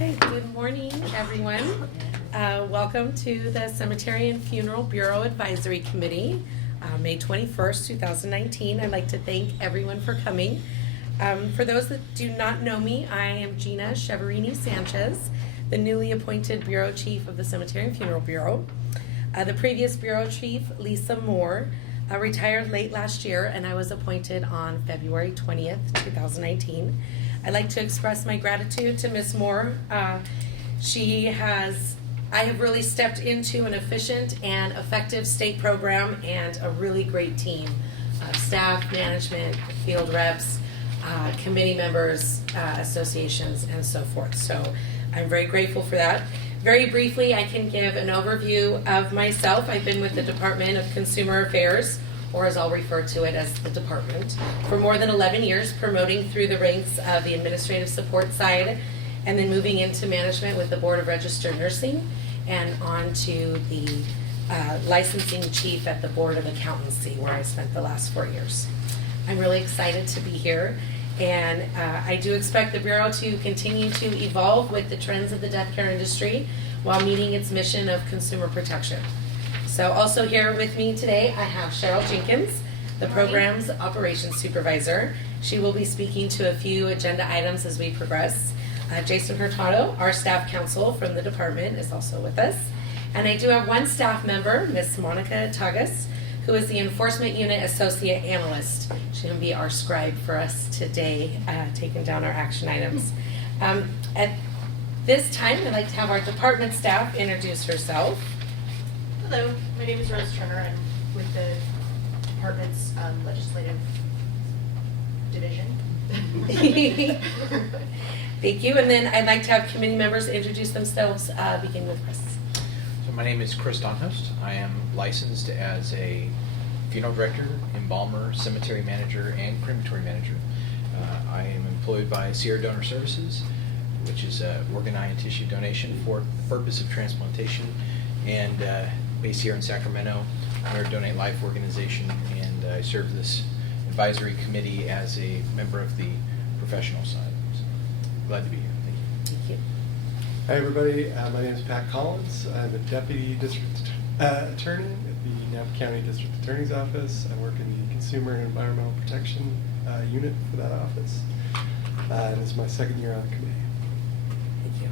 Okay, good morning, everyone. Welcome to the Cemetery and Funeral Bureau Advisory Committee, May 21st, 2019. I'd like to thank everyone for coming. For those that do not know me, I am Gina Cheverini Sanchez, the newly appointed Bureau Chief of the Cemetery and Funeral Bureau. The previous Bureau Chief, Lisa Moore, retired late last year, and I was appointed on February 20th, 2019. I'd like to express my gratitude to Ms. Moore. I have really stepped into an efficient and effective state program and a really great team of staff, management, field reps, committee members, associations, and so forth. So I'm very grateful for that. Very briefly, I can give an overview of myself. I've been with the Department of Consumer Affairs, or as I'll refer to it as the department, for more than 11 years, promoting through the ranks of the administrative support side, and then moving into management with the Board of Registered Nursing, and on to the licensing chief at the Board of Accountancy, where I spent the last 4 years. I'm really excited to be here, and I do expect the Bureau to continue to evolve with the trends of the death care industry while meeting its mission of consumer protection. So also here with me today, I have Cheryl Jenkins, the program's operations supervisor. She will be speaking to a few agenda items as we progress. Jason Hurtado, our staff counsel from the department, is also with us. And I do have one staff member, Ms. Monica Tagas, who is the Enforcement Unit Associate Analyst. She's going to be our scribe for us today, taking down our action items. At this time, I'd like to have our department staff introduce herself. Hello, my name is Rose Turner. I'm with the department's legislative division. Thank you. And then I'd like to have committee members introduce themselves, beginning with Chris. So my name is Chris Donhost. I am licensed as a funeral director, embalmer, cemetery manager, and crematory manager. I am employed by Sierra Donor Services, which is organ, eye, and tissue donation for the purpose of transplantation, and based here in Sacramento. We're a Donate Life organization, and I serve this advisory committee as a member of the professional side. So, glad to be here. Thank you. Thank you. Hi everybody, my name is Pat Collins. I'm a Deputy District Attorney at the Napa County District Attorney's Office. I work in the Consumer and Environmental Protection Unit for that office. And this is my second year on the committee. Thank you.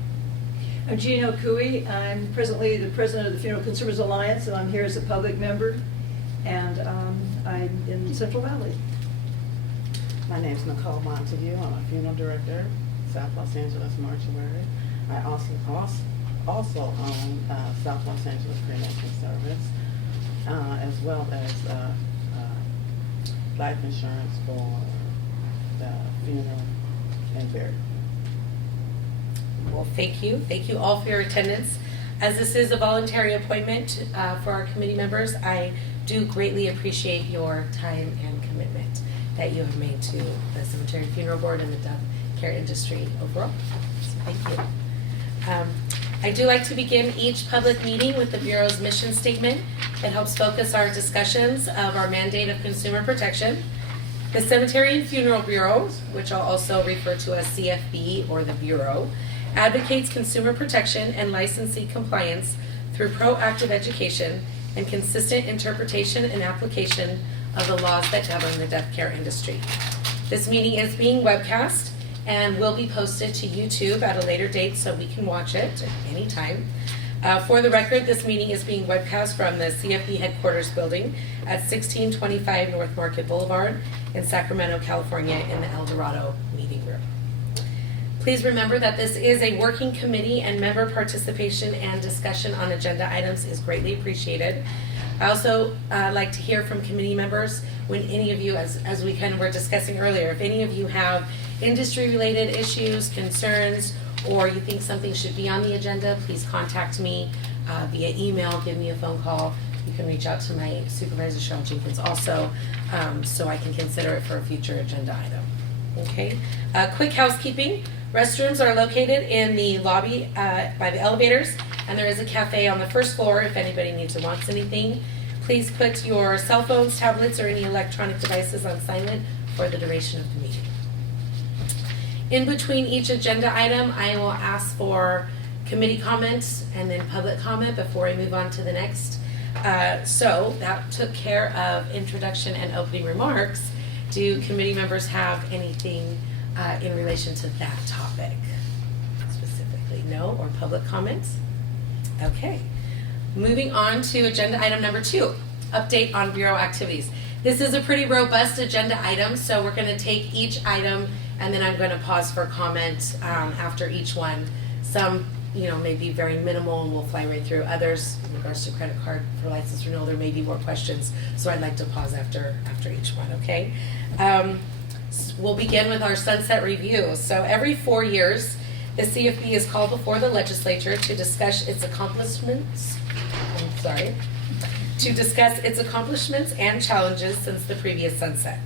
I'm Jean Okui. I'm presently the president of the Funeral Consumers Alliance, and I'm here as a public member, and I'm in Central Valley. My name is Nicole Montague. I'm a funeral director, South Los Angeles Mortuary. I also own South Los Angeles Cremation Service, as well as life insurance for the funeral and burial. Well, thank you. Thank you all for your attendance. As this is a voluntary appointment for our committee members, I do greatly appreciate your time and commitment that you have made to the Cemetery and Funeral Board and the death care industry overall. So thank you. I do like to begin each public meeting with the Bureau's mission statement that helps focus our discussions of our mandate of consumer protection. The Cemetery and Funeral Bureau, which I'll also refer to as CFB or the Bureau, advocates consumer protection and licensee compliance through proactive education and consistent interpretation and application of the laws that govern the death care industry. This meeting is being webcast and will be posted to YouTube at a later date so we can watch it at any time. For the record, this meeting is being webcast from the CFB headquarters building at 1625 North Market Boulevard in Sacramento, California in the El Dorado meeting room. Please remember that this is a working committee and member participation and discussion on agenda items is greatly appreciated. I also like to hear from committee members when any of you, as we kind of were discussing earlier, if any of you have industry-related issues, concerns, or you think something should be on the agenda, please contact me via email, give me a phone call. You can reach out to my supervisor, Cheryl Jenkins, also, so I can consider it for a future agenda item. Okay. Quick housekeeping. Restrooms are located in the lobby by the elevators, and there is a cafe on the first floor if anybody needs or wants anything. Please put your cell phones, tablets, or any electronic devices on silent for the duration of the meeting. In between each agenda item, I will ask for committee comments and then public comment before I move on to the next. So that took care of introduction and opening remarks. Do committee members have anything in relation to that topic specifically? No? Or public comments? Okay. Moving on to agenda item number 2, update on Bureau activities. This is a pretty robust agenda item, so we're going to take each item and then I'm going to pause for comment after each one. Some, may be very minimal and we'll fly right through. Others, in regards to credit card for license renewal, there may be more questions, so I'd like to pause after each one, okay? We'll begin with our sunset review. So every 4 years, the CFB is called before the legislature to discuss its accomplishments. To discuss its accomplishments and challenges since the previous sunset.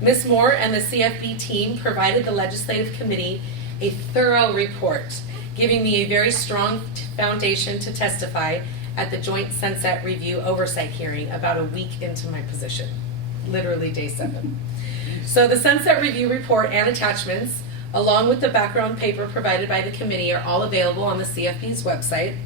Ms. Moore and the CFB team provided the Legislative Committee a thorough report, giving me a very strong foundation to testify at the Joint Sunset Review Oversight Hearing about a week into my position, literally day 7. So the Sunset Review report and attachments, along with the background paper provided by the committee, are all available on the CFB's website.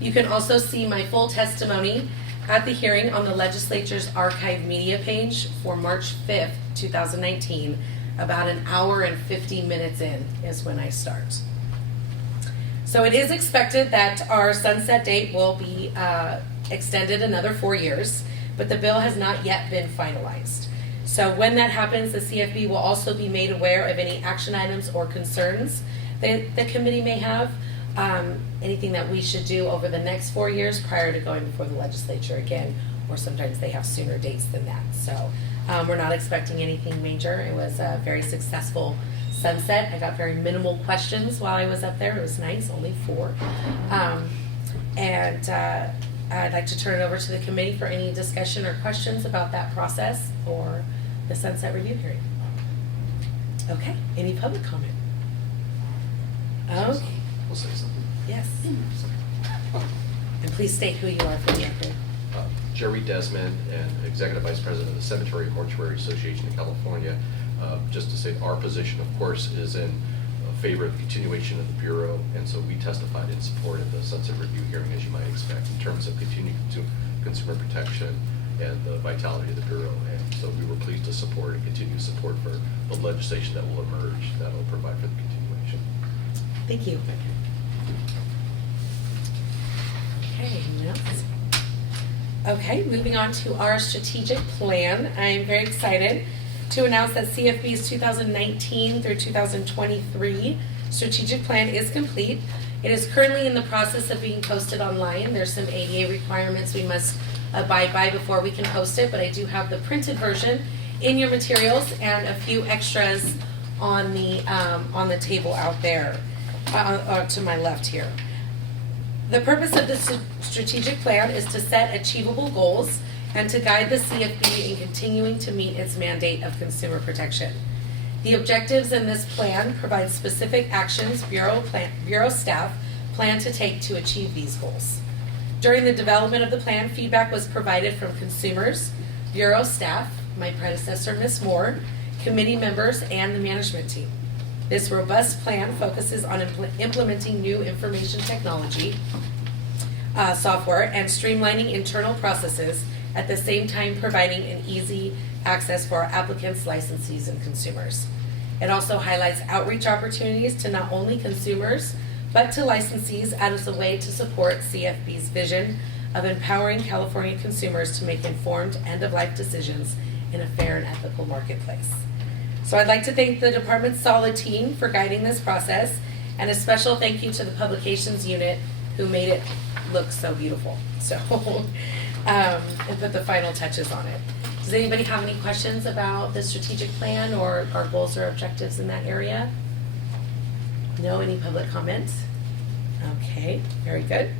You can also see my full testimony at the hearing on the legislature's archive media page for March 5th, 2019. About an hour and 50 minutes in is when I start. So it is expected that our sunset date will be extended another 4 years, but the bill has not yet been finalized. So when that happens, the CFB will also be made aware of any action items or concerns that the committee may have, anything that we should do over the next 4 years prior to going before the legislature again, or sometimes they have sooner dates than that. So we're not expecting anything major. It was a very successful sunset. I got very minimal questions while I was up there. It was nice, only 4. I'd like to turn it over to the committee for any discussion or questions about that process or the sunset review hearing. Okay, any public comment? Okay, We'll say something. yes. And please state who you are for the record. Jerry Desmond, and Executive Vice President of the Cemetery and Mortuary Association of California. Just to say, our position, of course, is in favor of the continuation of the Bureau, and so we testified in support of the sunset review hearing, as you might expect, in terms of continuing consumer protection and the vitality of the Bureau. And so we were pleased to support and continue support for the legislation that will emerge that will provide for the continuation. Thank you. Okay, anyone else? Okay, moving on to our strategic plan. I'm very excited to announce that CFB's 2019 through 2023 strategic plan is complete. It is currently in the process of being posted online. There's some ADA requirements we must abide by before we can post it, but I do have the printed version in your materials and a few extras on the table out there to my left here. The purpose of this strategic plan is to set achievable goals and to guide the CFB in continuing to meet its mandate of consumer protection. The objectives in this plan provide specific actions Bureau staff plan to take to achieve these goals. During the development of the plan, feedback was provided from consumers, Bureau staff, my predecessor, Ms. Moore, committee members, and the management team. This robust plan focuses on implementing new information technology, software, and streamlining internal processes, at the same time providing an easy access for our applicants, licensees, and consumers. It also highlights outreach opportunities to not only consumers, but to licensees as a way to support CFB's vision of empowering California consumers to make informed end-of-life decisions in a fair and ethical marketplace. So I'd like to thank the department's solid team for guiding this process, and a special thank you to the publications unit who made it look so beautiful. So, and put the final touches on it. Does anybody have any questions about the strategic plan or our goals or objectives in that area? No? Any public comments? Okay, very good.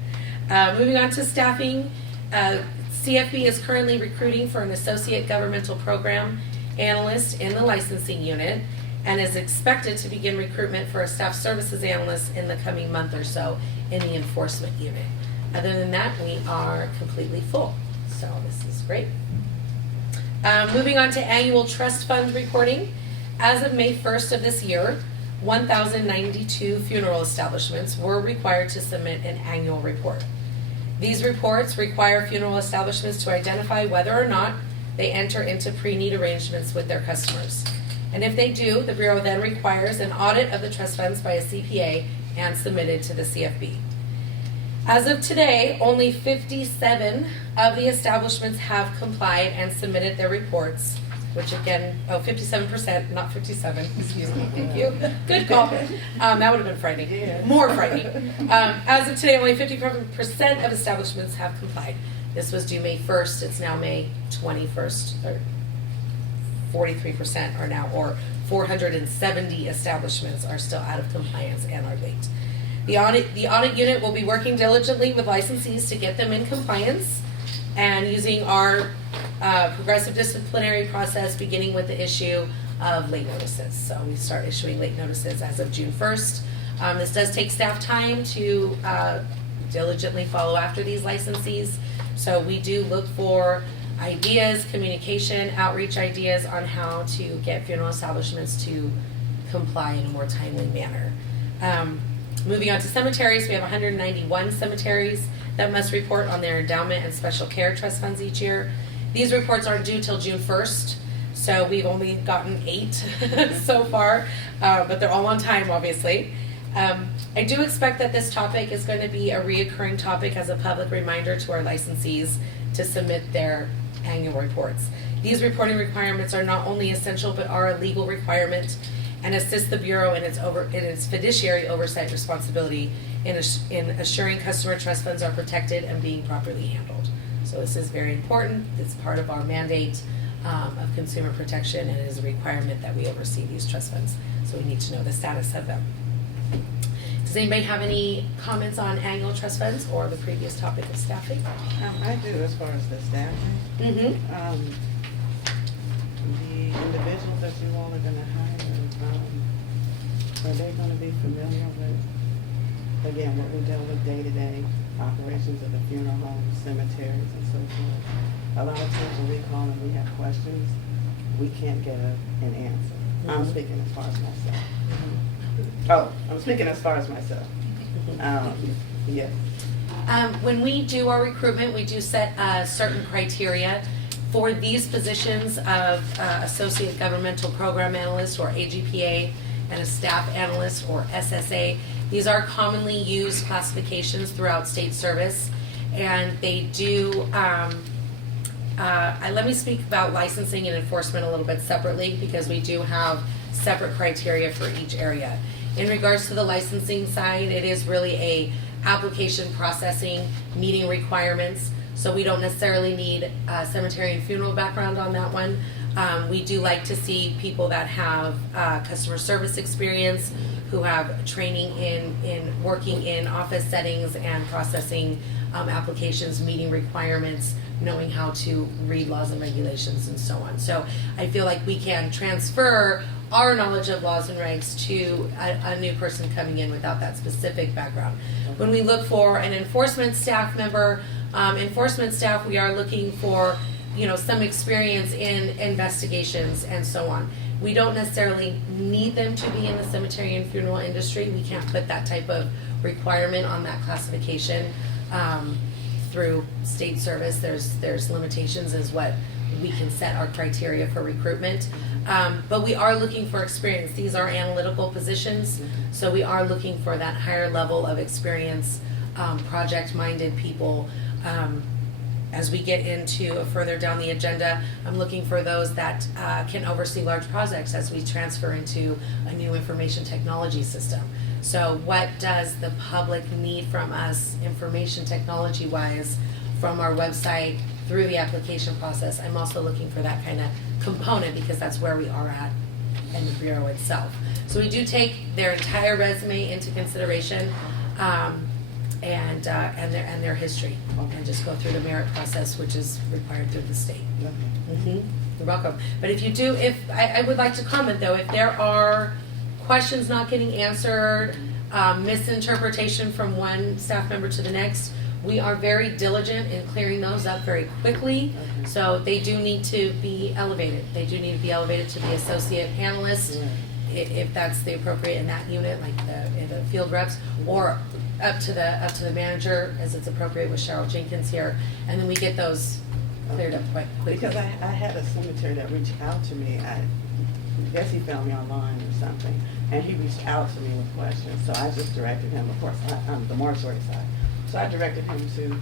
Moving on to staffing. CFB is currently recruiting for an associate governmental program analyst in the licensing unit and is expected to begin recruitment for a staff services analyst in the coming month or so in the enforcement unit. Other than that, we are completely full. So this is great. Moving on to annual trust fund reporting. As of May 1st of this year, 1,092 funeral establishments were required to submit an annual report. These reports require funeral establishments to identify whether or not they enter into pre-need arrangements with their customers. And if they do, the Bureau then requires an audit of the trust funds by a CPA and submitted to the CFB. As of today, only 57 of the establishments have complied and submitted their reports, which again, 57%, not 57, excuse me, thank you. Good call. That would have been frightening, Yeah. more frightening. As of today, only 50% of establishments have complied. This was due May 1st, it's now May 21st, or 43% are now, or 470 establishments are still out of compliance and are late. The audit unit will be working diligently with licensees to get them in compliance and using our progressive disciplinary process, beginning with the issue of late notices. So we start issuing late notices as of June 1st. This does take staff time to diligently follow after these licensees. So we do look for ideas, communication, outreach ideas on how to get funeral establishments to comply in a more timely manner. Moving on to cemeteries, we have 191 cemeteries that must report on their endowment and special care trust funds each year. These reports aren't due till June 1st, so we've only gotten 8 so far, but they're all on time, obviously. I do expect that this topic is going to be a reoccurring topic as a public reminder to our licensees to submit their annual reports. These reporting requirements are not only essential, but are a legal requirement and assist the Bureau in its fiduciary oversight responsibility in assuring customer trust funds are protected and being properly handled. So this is very important. It's part of our mandate of consumer protection, and it is a requirement that we oversee these trust funds. So we need to know the status of them. Does anybody have any comments on annual trust funds or the previous topic of staffing? I do, as far as the staffing. Mm-hmm. The individuals that you all are gonna hire, are they gonna be familiar with, again, what we deal with day-to-day operations of the funeral homes, cemeteries, and so forth? A lot of times when we call and we have questions, we can't get an answer. I'm speaking as far as myself. I'm speaking as far as myself. Yes. When we do our recruitment, we do set certain criteria for these positions of Associate Governmental Program Analyst, or AGPA, and a Staff Analyst, or SSA. These are commonly used classifications throughout state service, and they do, let me speak about licensing and enforcement a little bit separately, because we do have separate criteria for each area. In regards to the licensing side, it is really a application processing, meeting requirements, so we don't necessarily need a cemetery and funeral background on that one. We do like to see people that have customer service experience, who have training in working in office settings and processing applications, meeting requirements, knowing how to read laws and regulations, and so on. So I feel like we can transfer our knowledge of laws and regs to a new person coming in without that specific background. When we look for an enforcement staff member, we are looking for, some experience in investigations and so on. We don't necessarily need them to be in the cemetery and funeral industry. We can't put that type of requirement on that classification through state service. There's limitations as what we can set our criteria for recruitment. But we are looking for experience. These are analytical positions, so we are looking for that higher level of experience, project-minded people. As we get into further down the agenda, I'm looking for those that can oversee large projects as we transfer into a new information technology system. So what does the public need from us information technology-wise, from our website through the application process? I'm also looking for that kind of component, because that's where we are at in the Bureau itself. So we do take their entire resume into consideration, and their history, and just go through the merit process, which is required through the state. You're welcome. But I would like to comment though, if there are questions not getting answered, misinterpretation from one staff member to the next, we are very diligent in clearing those up very quickly. So they do need to be elevated. They do need to be elevated to the associate analyst if that's the appropriate in that unit, like the field reps, or up to the manager as it's appropriate with Cheryl Jenkins here, and then we get those cleared up quite quickly. Because I had a cemetery that reached out to me. I guess he found me online or something, and he reached out to me with questions. So I just directed him, of course, on the mortuary side. So I directed him to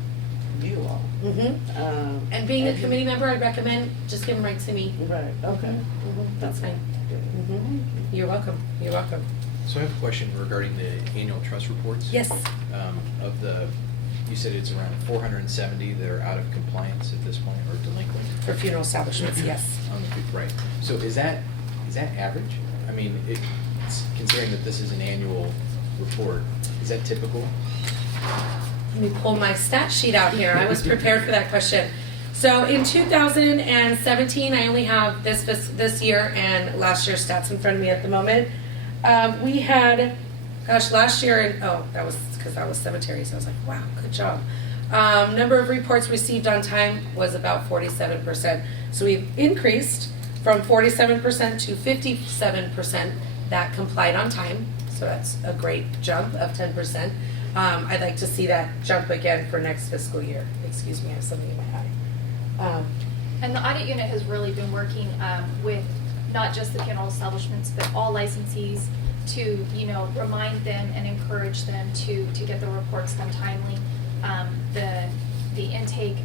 you all. Mm-hmm. And being a committee member, I'd recommend just give them right to me. Right, okay. Mm-hmm. That's fine. Mm-hmm. You're welcome. You're welcome. So I have a question regarding the annual trust reports. Yes. You said it's around 470 that are out of compliance at this point, or delinquent? For funeral establishments, yes. Right. So is that average? I mean, considering that this is an annual report, is that typical? Let me pull my stat sheet out here. I was prepared for that question. So in 2017, I only have this year and last year's stats in front of me at the moment. We had, last year, that was because that was cemeteries. I was like, wow, good job. Number of reports received on time was about 47%. So we've increased from 47% to 57% that complied on time. So that's a great jump of 10%. I'd like to see that jump again for next fiscal year. Excuse me, I have something in my eye. And the audit unit has really been working with not just the funeral establishments, but all licensees to, remind them and encourage them to get the reports done timely. The intake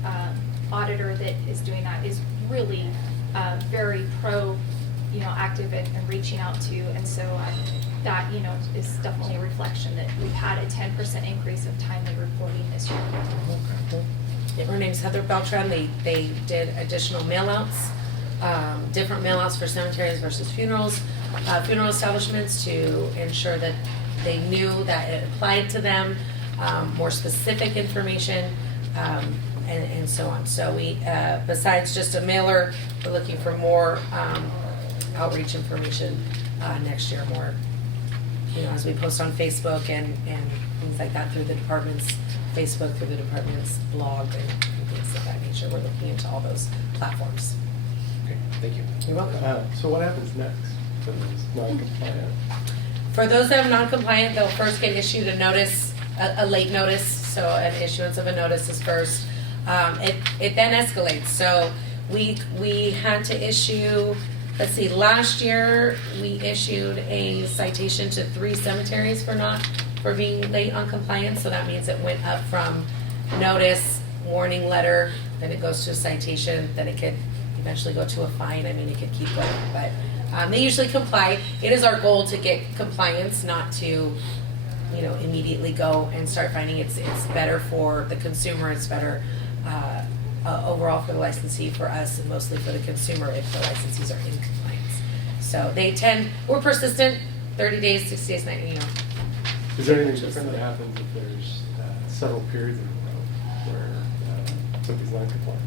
auditor that is doing that is really very active and reaching out to, and so that, is definitely a reflection that we've had a 10% increase of timely reporting this year. Yeah, her name's Heather Beltran. They did additional mail-outs, different mail-outs for cemeteries versus funeral establishments to ensure that they knew that it applied to them, more specific information, and so on. So we, besides just a mailer, we're looking for more outreach information next year, more, as we post on Facebook and things like that through the department's Facebook, through the department's blog and things of that nature. We're looking into all those platforms. Okay, thank you. You're welcome. So what happens next for those non-compliant? For those that are non-compliant, they'll first get issued a notice, a late notice, so an issuance of a notice is first. It then escalates, so we had to issue, let's see, last year we issued a citation to 3 cemeteries for being late on compliance, so that means it went up from notice, warning letter, then it goes to a citation, then it could eventually go to a fine. I mean, it could keep going, but they usually comply. It is our goal to get compliance, not to, immediately go and start finding. It's better for the consumer. It's better overall for the licensee, for us, and mostly for the consumer if the licensees are in compliance. So we're persistent, 30 days, 60 days, 90, Is there anything different that happens if there's several periods in a row where something's non-compliant?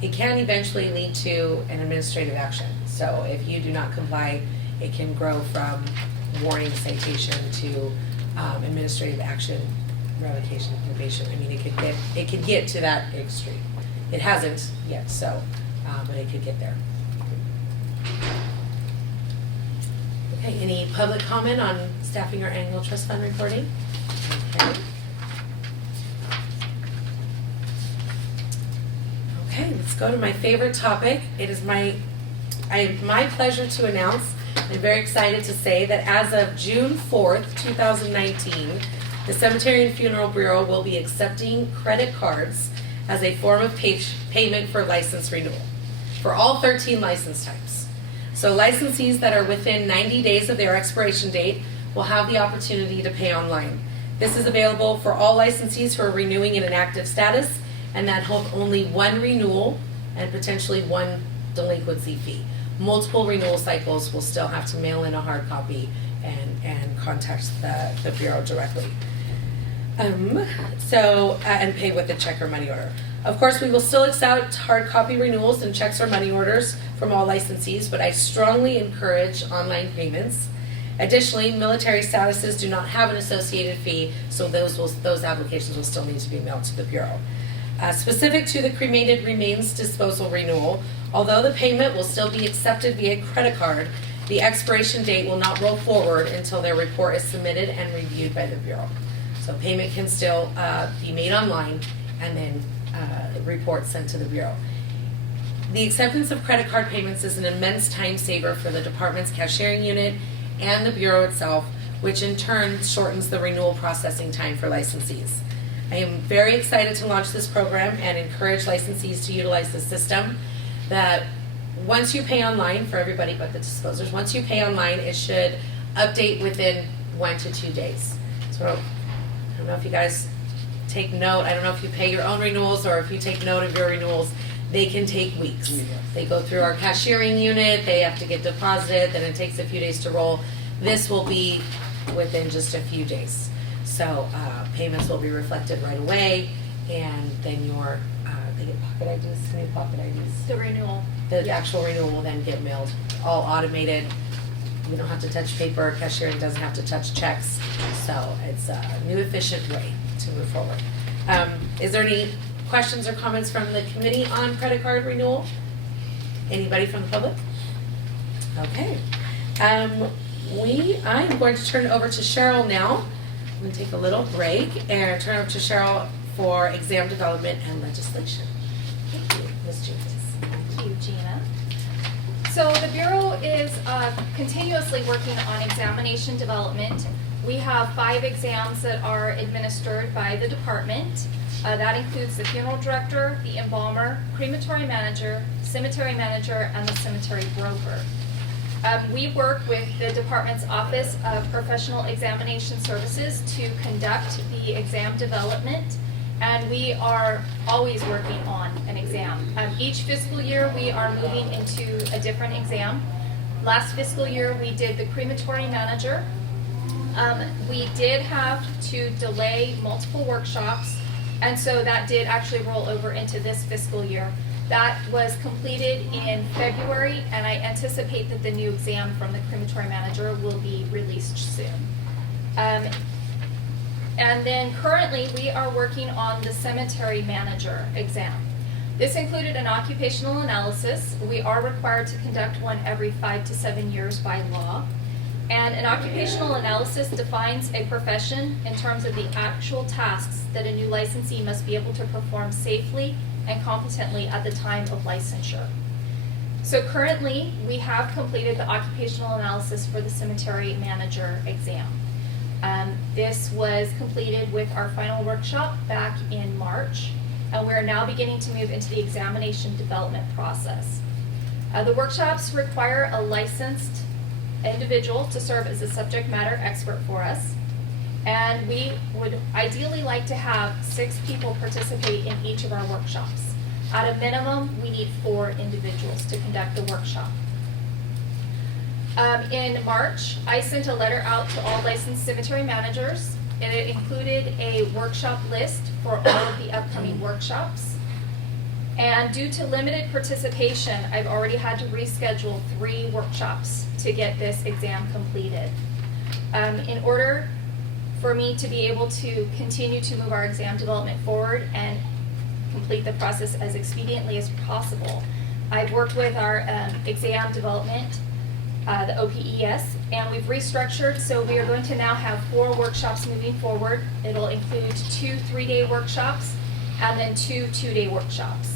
It can eventually lead to an administrative action. So if you do not comply, it can grow from warning, citation to administrative action, revocation, probation. I mean, it could get to that extreme. It hasn't yet, so, but it could get there. Okay, any public comment on staffing or annual trust fund reporting? Okay. Okay, let's go to my favorite topic. It is my pleasure to announce, I'm very excited to say that as of June 4th, 2019, the Cemetery and Funeral Bureau will be accepting credit cards as a form of payment for license renewal for all 13 license types. So licensees that are within 90 days of their expiration date will have the opportunity to pay online. This is available for all licensees who are renewing in an active status and that hold only one renewal and potentially one delinquency fee. Multiple renewal cycles will still have to mail in a hard copy and contact the Bureau directly. And pay with a check or money order. Of course, we will still accept hard copy renewals and checks or money orders from all licensees, but I strongly encourage online payments. Additionally, military statuses do not have an associated fee, so those applications will still need to be mailed to the Bureau. Specific to the cremated remains disposal renewal, although the payment will still be accepted via credit card, The expiration date will not roll forward until their report is submitted and reviewed by the Bureau. So payment can still be made online and then reports sent to the Bureau. The acceptance of credit card payments is an immense time saver for the department's cashiering unit and the Bureau itself, which in turn shortens the renewal processing time for licensees. I am very excited to launch this program and encourage licensees to utilize the system. That once you pay online, for everybody but the disposers, once you pay online, it should update within 1 to 2 days. So I don't know if you guys take note, I don't know if you pay your own renewals or if you take note of your renewals, they can take weeks. They go through our cashiering unit, they have to get deposited, then it takes a few days to roll. This will be within just a few days. So payments will be reflected right away, and then your, they get pocket IDs, new pocket IDs. The renewal. The actual renewal will then get mailed, all automated. We don't have to touch paper, cashiering doesn't have to touch checks. So it's a new efficient way to move forward. Is there any questions or comments from the committee on credit card renewal? Anybody from the public? Okay. I'm going to turn it over to Cheryl now. I'm going to take a little break and turn it over to Cheryl for exam development and legislation. Thank you, Ms. Jenkins. Thank you, Gina. So the Bureau is continuously working on examination development. We have 5 exams that are administered by the department. That includes the funeral director, the embalmer, crematory manager, cemetery manager, and the cemetery broker. We work with the department's Office of Professional Examination Services to conduct the exam development, and we are always working on an exam. Each fiscal year we are moving into a different exam. Last fiscal year we did the crematory manager. We did have to delay multiple workshops, and so that did actually roll over into this fiscal year. That was completed in February, and I anticipate that the new exam from the crematory manager will be released soon. And then currently we are working on the cemetery manager exam. This included an occupational analysis. We are required to conduct one every 5 to 7 years by law. And an occupational analysis defines a profession in terms of the actual tasks that a new licensee must be able to perform safely and competently at the time of licensure. So currently, we have completed the occupational analysis for the cemetery manager exam. This was completed with our final workshop back in March, and we're now beginning to move into the examination development process. The workshops require a licensed individual to serve as a subject matter expert for us. And we would ideally like to have 6 people participate in each of our workshops. At a minimum, we need 4 individuals to conduct the workshop. In March, I sent a letter out to all licensed cemetery managers, and it included a workshop list for all of the upcoming workshops. And due to limited participation, I've already had to reschedule 3 workshops to get this exam completed. In order for me to be able to continue to move our exam development forward and complete the process as expediently as possible, I've worked with our exam development, the OPES, and we've restructured, so we are going to now have 4 workshops moving forward. It'll include 2 3-day workshops and then 2 2-day workshops.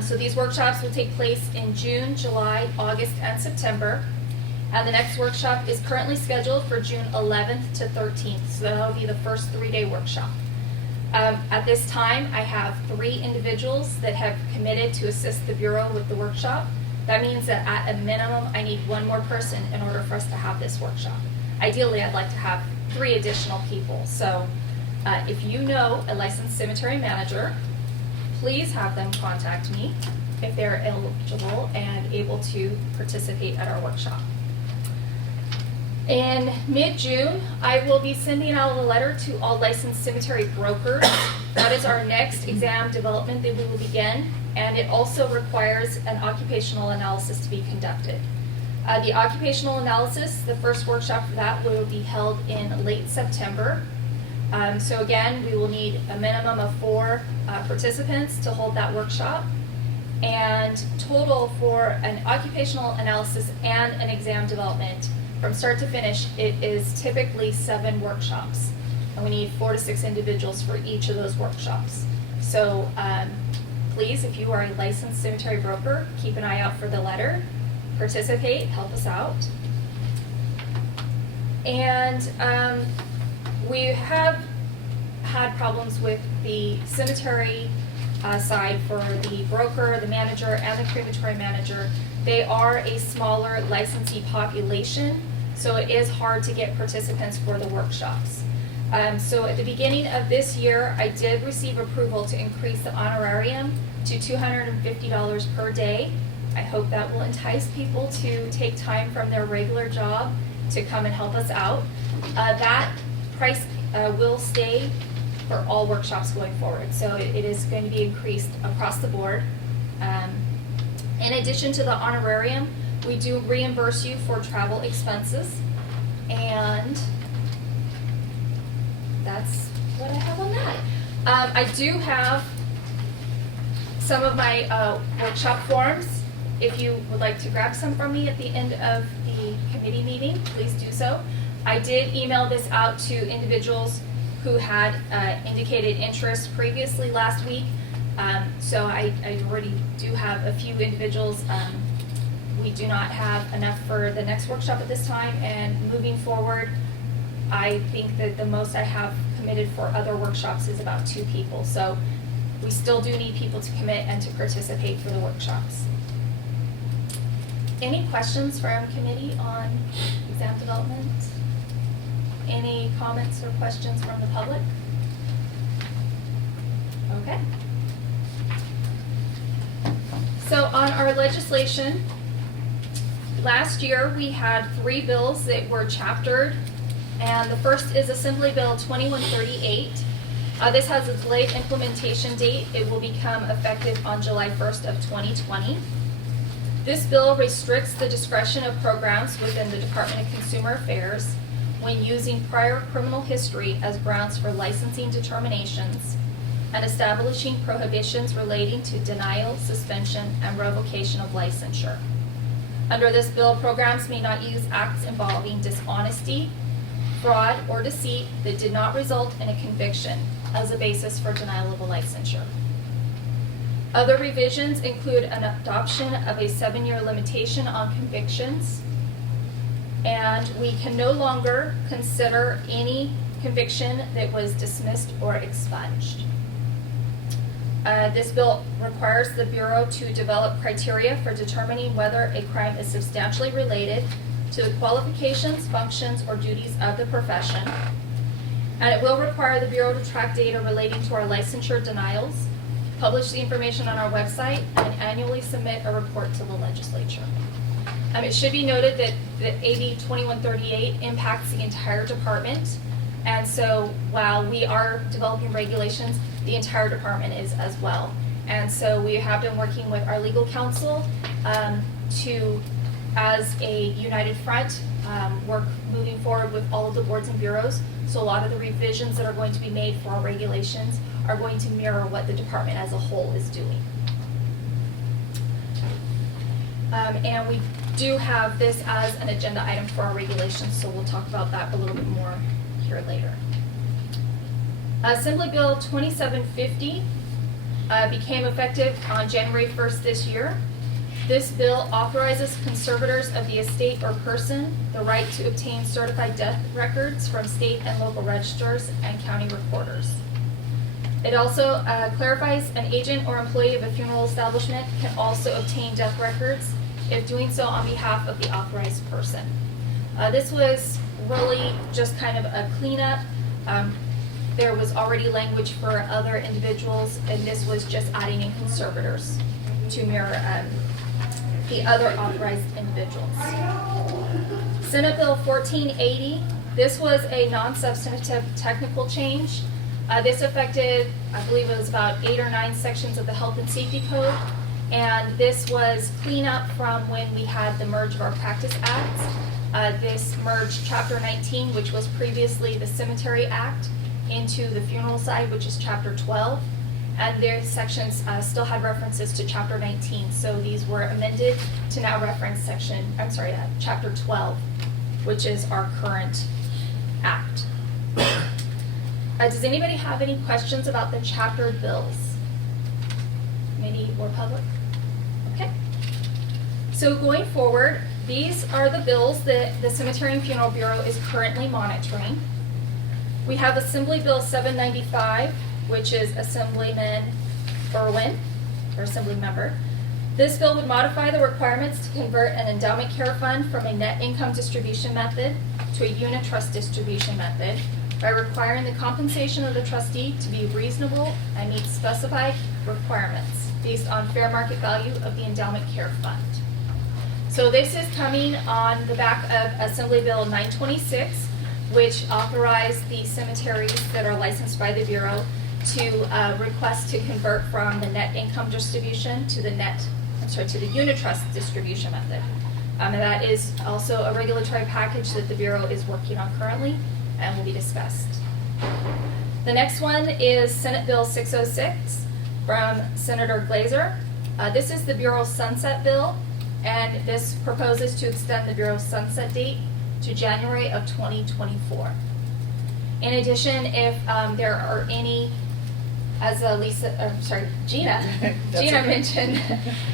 So these workshops will take place in June, July, August, and September. And the next workshop is currently scheduled for June 11th to 13th, so that'll be the first 3-day workshop. At this time, I have 3 individuals that have committed to assist the Bureau with the workshop. That means that at a minimum, I need 1 more person in order for us to have this workshop. Ideally, I'd like to have 3 additional people. So if you know a licensed cemetery manager, please have them contact me if they're eligible and able to participate at our workshop. In mid-June, I will be sending out a letter to all licensed cemetery brokers. That is our next exam development that we will begin, and it also requires an occupational analysis to be conducted. The occupational analysis, the first workshop for that will be held in late September. So again, we will need a minimum of 4 participants to hold that workshop. And total for an occupational analysis and an exam development, from start to finish, it is typically 7 workshops. And we need 4 to 6 individuals for each of those workshops. So please, if you are a licensed cemetery broker, keep an eye out for the letter, participate, help us out. And we have had problems with the cemetery side for the broker, the manager, and the crematory manager. They are a smaller licensee population, so it is hard to get participants for the workshops. So at the beginning of this year, I did receive approval to increase the honorarium to $250 per day. I hope that will entice people to take time from their regular job to come and help us out. That price will stay for all workshops going forward. So it is going to be increased across the board. In addition to the honorarium, we do reimburse you for travel expenses. And that's what I have on that. I do have some of my workshop forms. If you would like to grab some from me at the end of the committee meeting, please do so. I did email this out to individuals who had indicated interest previously last week. So I already do have a few individuals. We do not have enough for the next workshop at this time, and moving forward, I think that the most I have committed for other workshops is about 2 people. So we still do need people to commit and to participate for the workshops. Any questions from committee on exam development? Any comments or questions from the public? Okay. So on our legislation, last year we had 3 bills that were chaptered, and the first is Assembly Bill 2138. This has a delayed implementation date. It will become effective on July 1st of 2020. This bill restricts the discretion of programs within the Department of Consumer Affairs when using prior criminal history as grounds for licensing determinations and establishing prohibitions relating to denial, suspension, and revocation of licensure. Under this bill, programs may not use acts involving dishonesty, fraud, or deceit that did not result in a conviction as a basis for denial of a licensure. Other revisions include an adoption of a 7-year limitation on convictions, and we can no longer consider any conviction that was dismissed or expunged. This bill requires the Bureau to develop criteria for determining whether a crime is substantially related to the qualifications, functions, or duties of the profession. And it will require the Bureau to track data relating to our licensure denials, publish the information on our website, and annually submit a report to the legislature. It should be noted that the AB 2138 impacts the entire department, and so while we are developing regulations, the entire department is as well. And so we have been working with our legal counsel to, as a united front, work moving forward with all of the boards and bureaus. So a lot of the revisions that are going to be made for our regulations are going to mirror what the department as a whole is doing. And we do have this as an agenda item for our regulations, so we'll talk about that a little bit more here later. Assembly Bill 2750 became effective on January 1st this year. This bill authorizes conservators of the estate or person the right to obtain certified death records from state and local registers and county recorders. It also clarifies an agent or employee of a funeral establishment can also obtain death records if doing so on behalf of the authorized person. This was really just kind of a cleanup. There was already language for other individuals, and this was just adding in conservators to mirror the other authorized individuals. Senate Bill 1480, this was a non-substantive technical change. This affected, I believe it was about 8 or 9 sections of the Health and Safety Code, and this was cleanup from when we had the merge of our practice acts. This merged Chapter 19, which was previously the Cemetery Act, into the funeral side, which is Chapter 12. and their sections still have references to Chapter 19. So these were amended to now reference Chapter 12, which is our current act. Does anybody have any questions about the chapter bills? Committee or public? Okay. So going forward, these are the bills that the Cemetery and Funeral Bureau is currently monitoring. We have Assembly Bill 795, which is Assemblyman Irwin, or Assembly Member. This bill would modify the requirements to convert an endowment care fund from a net income distribution method to a unit trust distribution method by requiring the compensation of the trustee to be reasonable and meet specified requirements based on fair market value of the endowment care fund. So this is coming on the back of Assembly Bill 926, which authorized the cemeteries that are licensed by the Bureau to request to convert from the net income distribution to the unit trust distribution method. And that is also a regulatory package that the Bureau is working on currently and will be discussed. The next one is Senate Bill 606 from Senator Glazer. This is the Bureau's sunset bill, and this proposes to extend the Bureau's sunset date to January of 2024. In addition, if there are any, as Gina mentioned,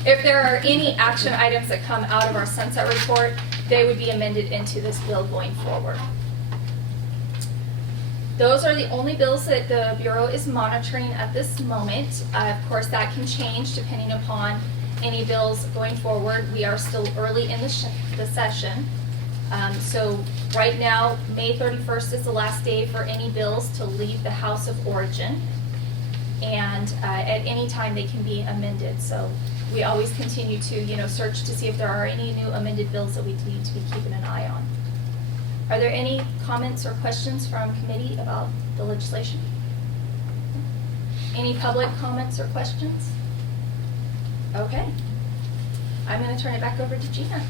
if there are any action items that come out of our sunset report, they would be amended into this bill going forward. Those are the only bills that the Bureau is monitoring at this moment. Of course, that can change depending upon any bills going forward. We are still early in the session. So right now, May 31st is the last day for any bills to leave the House of Origin. And at any time, they can be amended. So we always continue to, search to see if there are any new amended bills that we need to be keeping an eye on. Are there any comments or questions from committee about the legislation? Any public comments or questions? Okay. I'm going to turn it back over to Gina.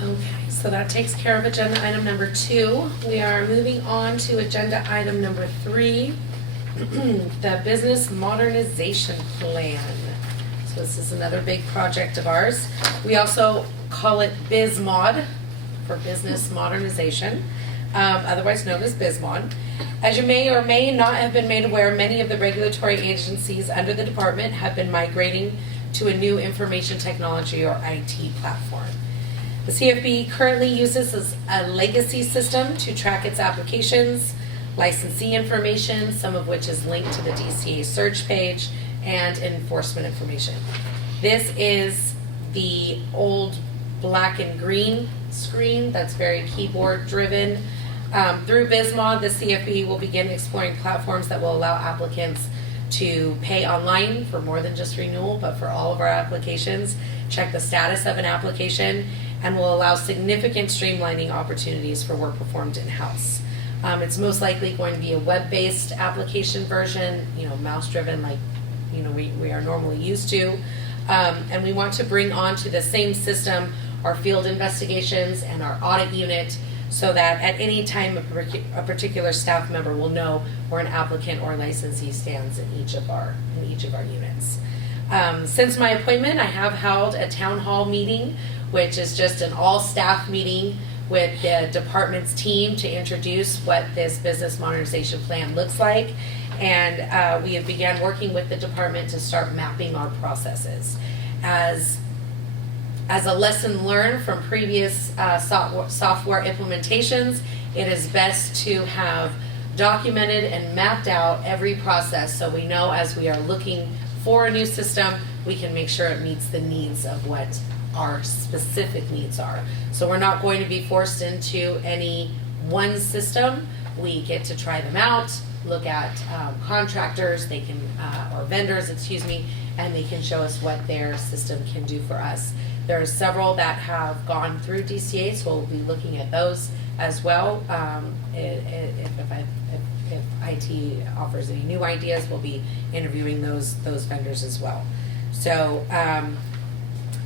Okay, so that takes care of agenda item number 2. We are moving on to agenda item number 3, the Business Modernization Plan. So this is another big project of ours. We also call it BizMod, for Business Modernization, otherwise known as BizMod. As you may or may not have been made aware, many of the regulatory agencies under the department have been migrating to a new information technology or IT platform. The CFB currently uses a legacy system to track its applications, licensee information, some of which is linked to the DCA search page, and enforcement information. This is the old black and green screen that's very keyboard driven. Through BizMod, the CFB will begin exploring platforms that will allow applicants to pay online for more than just renewal, but for all of our applications, check the status of an application, and will allow significant streamlining opportunities for work performed in-house. It's most likely going to be a web-based application version, mouse-driven like we are normally used to. And we want to bring onto the same system our field investigations and our audit unit, so that at any time a particular staff member will know where an applicant or licensee stands in each of our units. Since my appointment, I have held a town hall meeting, which is just an all-staff meeting with the department's team to introduce what this business modernization plan looks like. And we have began working with the department to start mapping our processes. As a lesson learned from previous software implementations, it is best to have documented and mapped out every process so we know as we are looking for a new system, we can make sure it meets the needs of what our specific needs are. So we're not going to be forced into any one system. We get to try them out, look at contractors, or vendors, and they can show us what their system can do for us. There are several that have gone through DCA, so we'll be looking at those as well. If IT offers any new ideas, we'll be interviewing those vendors as well. So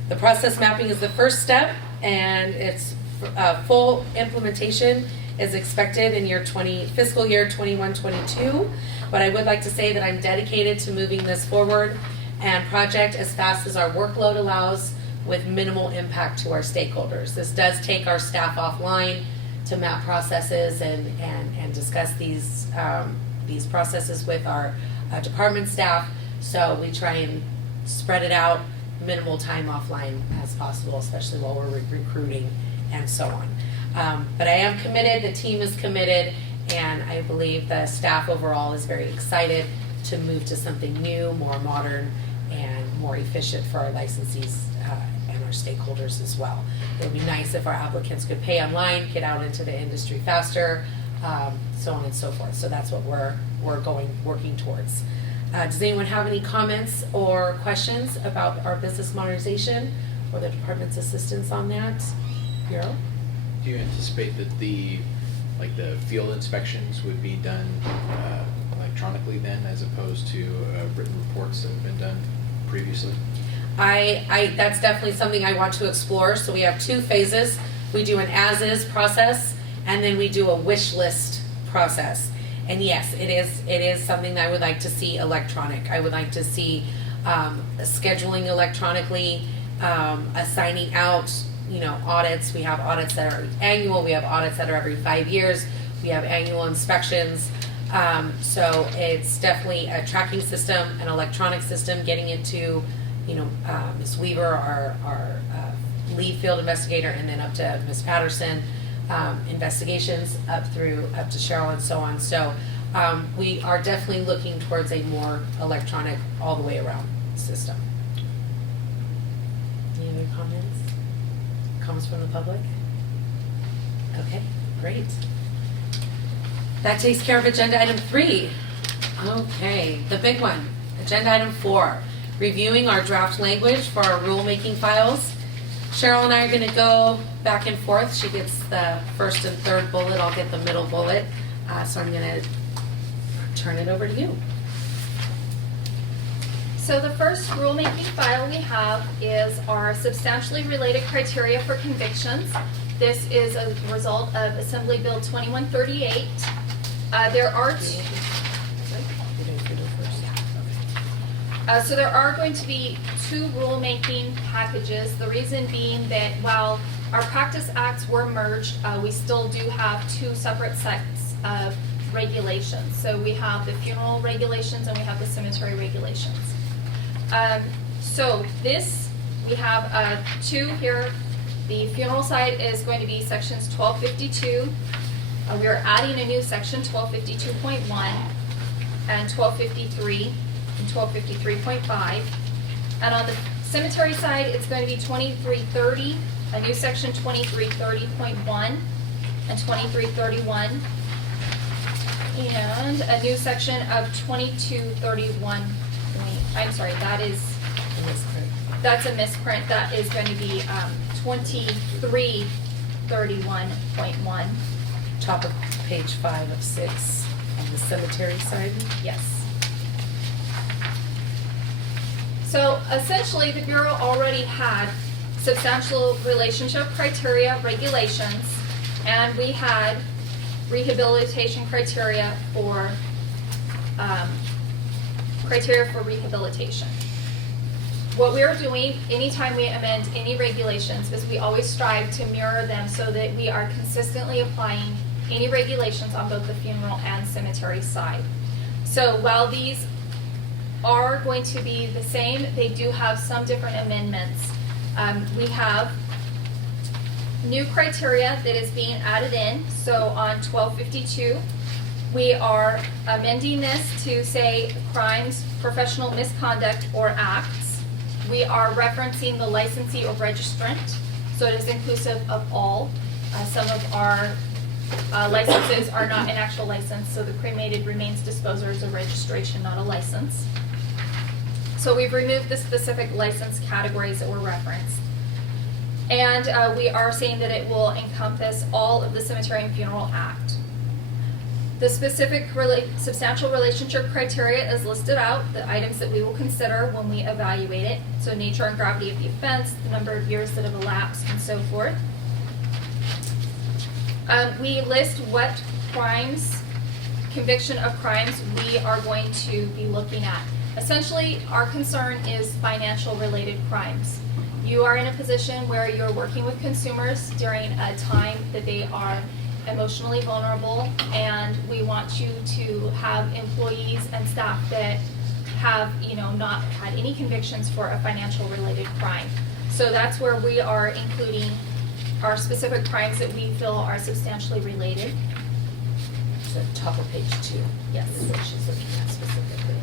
the process mapping is the first step, and its full implementation is expected in fiscal year 21-22. But I would like to say that I'm dedicated to moving this forward and project as fast as our workload allows with minimal impact to our stakeholders. This does take our staff offline to map processes and discuss these processes with our department staff. So we try and spread it out, minimal time offline as possible, especially while we're recruiting and so on. But I am committed, the team is committed, and I believe the staff overall is very excited to move to something new, more modern, and more efficient for our licensees and our stakeholders as well. It would be nice if our applicants could pay online, get out into the industry faster, so on and so forth. So that's what we're working towards. Does anyone have any comments or questions about our business modernization or the department's assistance on that? Bureau? Do you anticipate that the field inspections would be done electronically then, as opposed to written reports that have been done previously? That's definitely something I want to explore. So we have 2 phases. We do an as-is process, and then we do a wish list process. And yes, it is something that I would like to see electronic. I would like to see scheduling electronically, assigning out, audits. We have audits that are annual. We have audits that are every 5 years. We have annual inspections. So it's definitely a tracking system, an electronic system, getting into, Ms. Weaver, our lead field investigator, and then up to Ms. Patterson, investigations up to Cheryl and so on. So we are definitely looking towards a more electronic all the way around system. Any other comments? Comments from the public? Okay, great. That takes care of agenda item 3. Okay, the big one, agenda item 4, reviewing our draft language for our rulemaking files. Cheryl and I are going to go back and forth. She gets the first and third bullet. I'll get the middle bullet. So I'm going to turn it over to you. So the first rulemaking file we have is our substantially related criteria for convictions. This is a result of Assembly Bill 2138. There are so there are going to be 2 rulemaking packages. The reason being that while our practice acts were merged, we still do have 2 separate sets of regulations. So we have the funeral regulations and we have the cemetery regulations. So this, we have 2 here. The funeral side is going to be sections 1252. We are adding a new section, 1252.1 and 1253 and 1253.5. And on the cemetery side, it's going to be 2330, a new section 2330.1 and 2331, and a new section of 2231. I'm sorry, that's a misprint. That is going to be 2331.1. Top of page 5 of 6 on the cemetery side. Yes. So essentially, the Bureau already had substantial relationship criteria regulations, and we had rehabilitation criteria for rehabilitation. What we are doing anytime we amend any regulations is we always strive to mirror them so that we are consistently applying any regulations on both the funeral and cemetery side. So while these are going to be the same, they do have some different amendments. We have new criteria that is being added in. So on 1252, we are amending this to say crimes, professional misconduct, or acts. We are referencing the licensee or registrant, so it is inclusive of all. Some of our licenses are not an actual license, so the cremated remains disposer is a registration, not a license. So we've removed the specific license categories that were referenced. And we are saying that it will encompass all of the Cemetery and Funeral Act. The specific substantial relationship criteria is listed out, the items that we will consider when we evaluate it. So nature and gravity of the offense, the number of years that have elapsed, and so forth. We list what crimes, conviction of crimes we are going to be looking at. Essentially, our concern is financial related crimes. You are in a position where you're working with consumers during a time that they are emotionally vulnerable, and we want you to have employees and staff that have, not had any convictions for a financial related crime. So that's where we are including our specific crimes that we feel are substantially related. So top of page 2. Yes. Is what she's looking at specifically.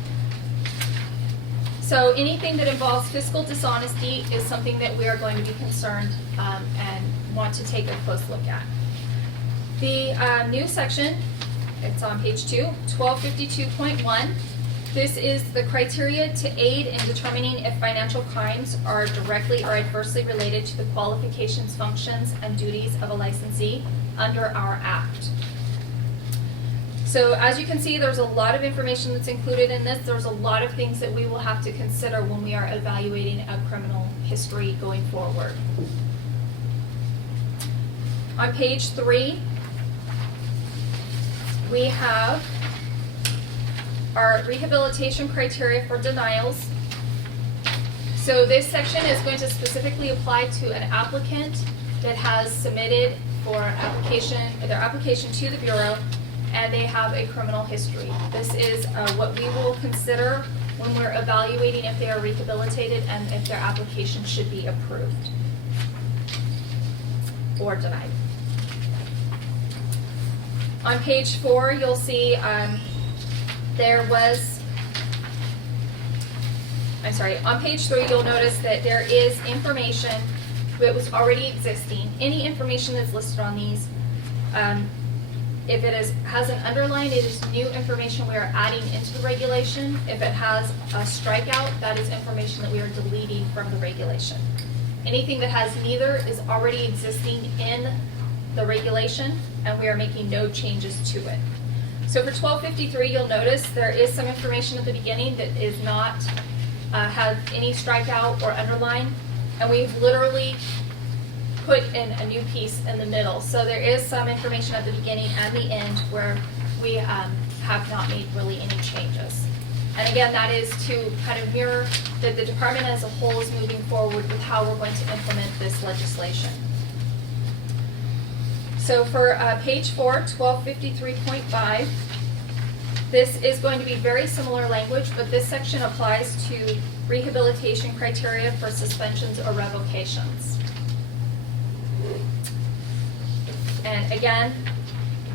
So anything that involves fiscal dishonesty is something that we are going to be concerned and want to take a close look at. The new section, it's on page 2, 1252.1. This is the criteria to aid in determining if financial crimes are directly or adversely related to the qualifications, functions, and duties of a licensee under our Act. So as you can see, there's a lot of information that's included in this. There's a lot of things that we will have to consider when we are evaluating a criminal history going forward. On page 3, we have our rehabilitation criteria for denials. So this section is going to specifically apply to an applicant that has submitted for their application to the Bureau, and they have a criminal history. This is what we will consider when we're evaluating if they are rehabilitated and if their application should be approved or denied. On page 4, you'll see on page 3, you'll notice that there is information that was already existing. Any information that's listed on these, if it has an underline, it is new information we are adding into the regulation. If it has a strikeout, that is information that we are deleting from the regulation. Anything that has neither is already existing in the regulation, and we are making no changes to it. So for 1253, you'll notice there is some information at the beginning that is not have any strikeout or underline, and we've literally put in a new piece in the middle. So there is some information at the beginning and the end where we have not made really any changes. And again, that is to kind of mirror that the department as a whole is moving forward with how we're going to implement this legislation. So for page 4, 1253.5, this is going to be very similar language, but this section applies to rehabilitation criteria for suspensions or revocations. And again,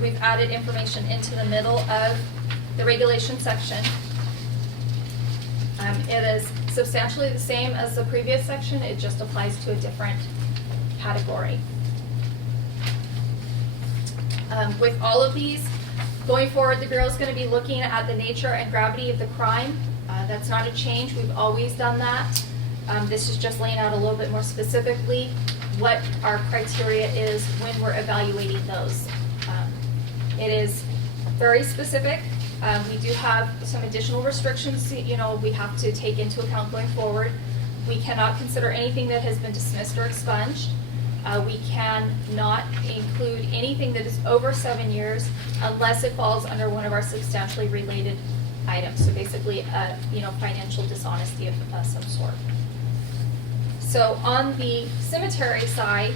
we've added information into the middle of the regulation section. It is substantially the same as the previous section, it just applies to a different category. With all of these, going forward, the Bureau is going to be looking at the nature and gravity of the crime. That's not a change, we've always done that. This is just laying out a little bit more specifically what our criteria is when we're evaluating those. It is very specific. We do have some additional restrictions, we have to take into account going forward. We cannot consider anything that has been dismissed or expunged. We cannot include anything that is over 7 years unless it falls under one of our substantially related items. So basically, financial dishonesty of some sort. So on the cemetery side,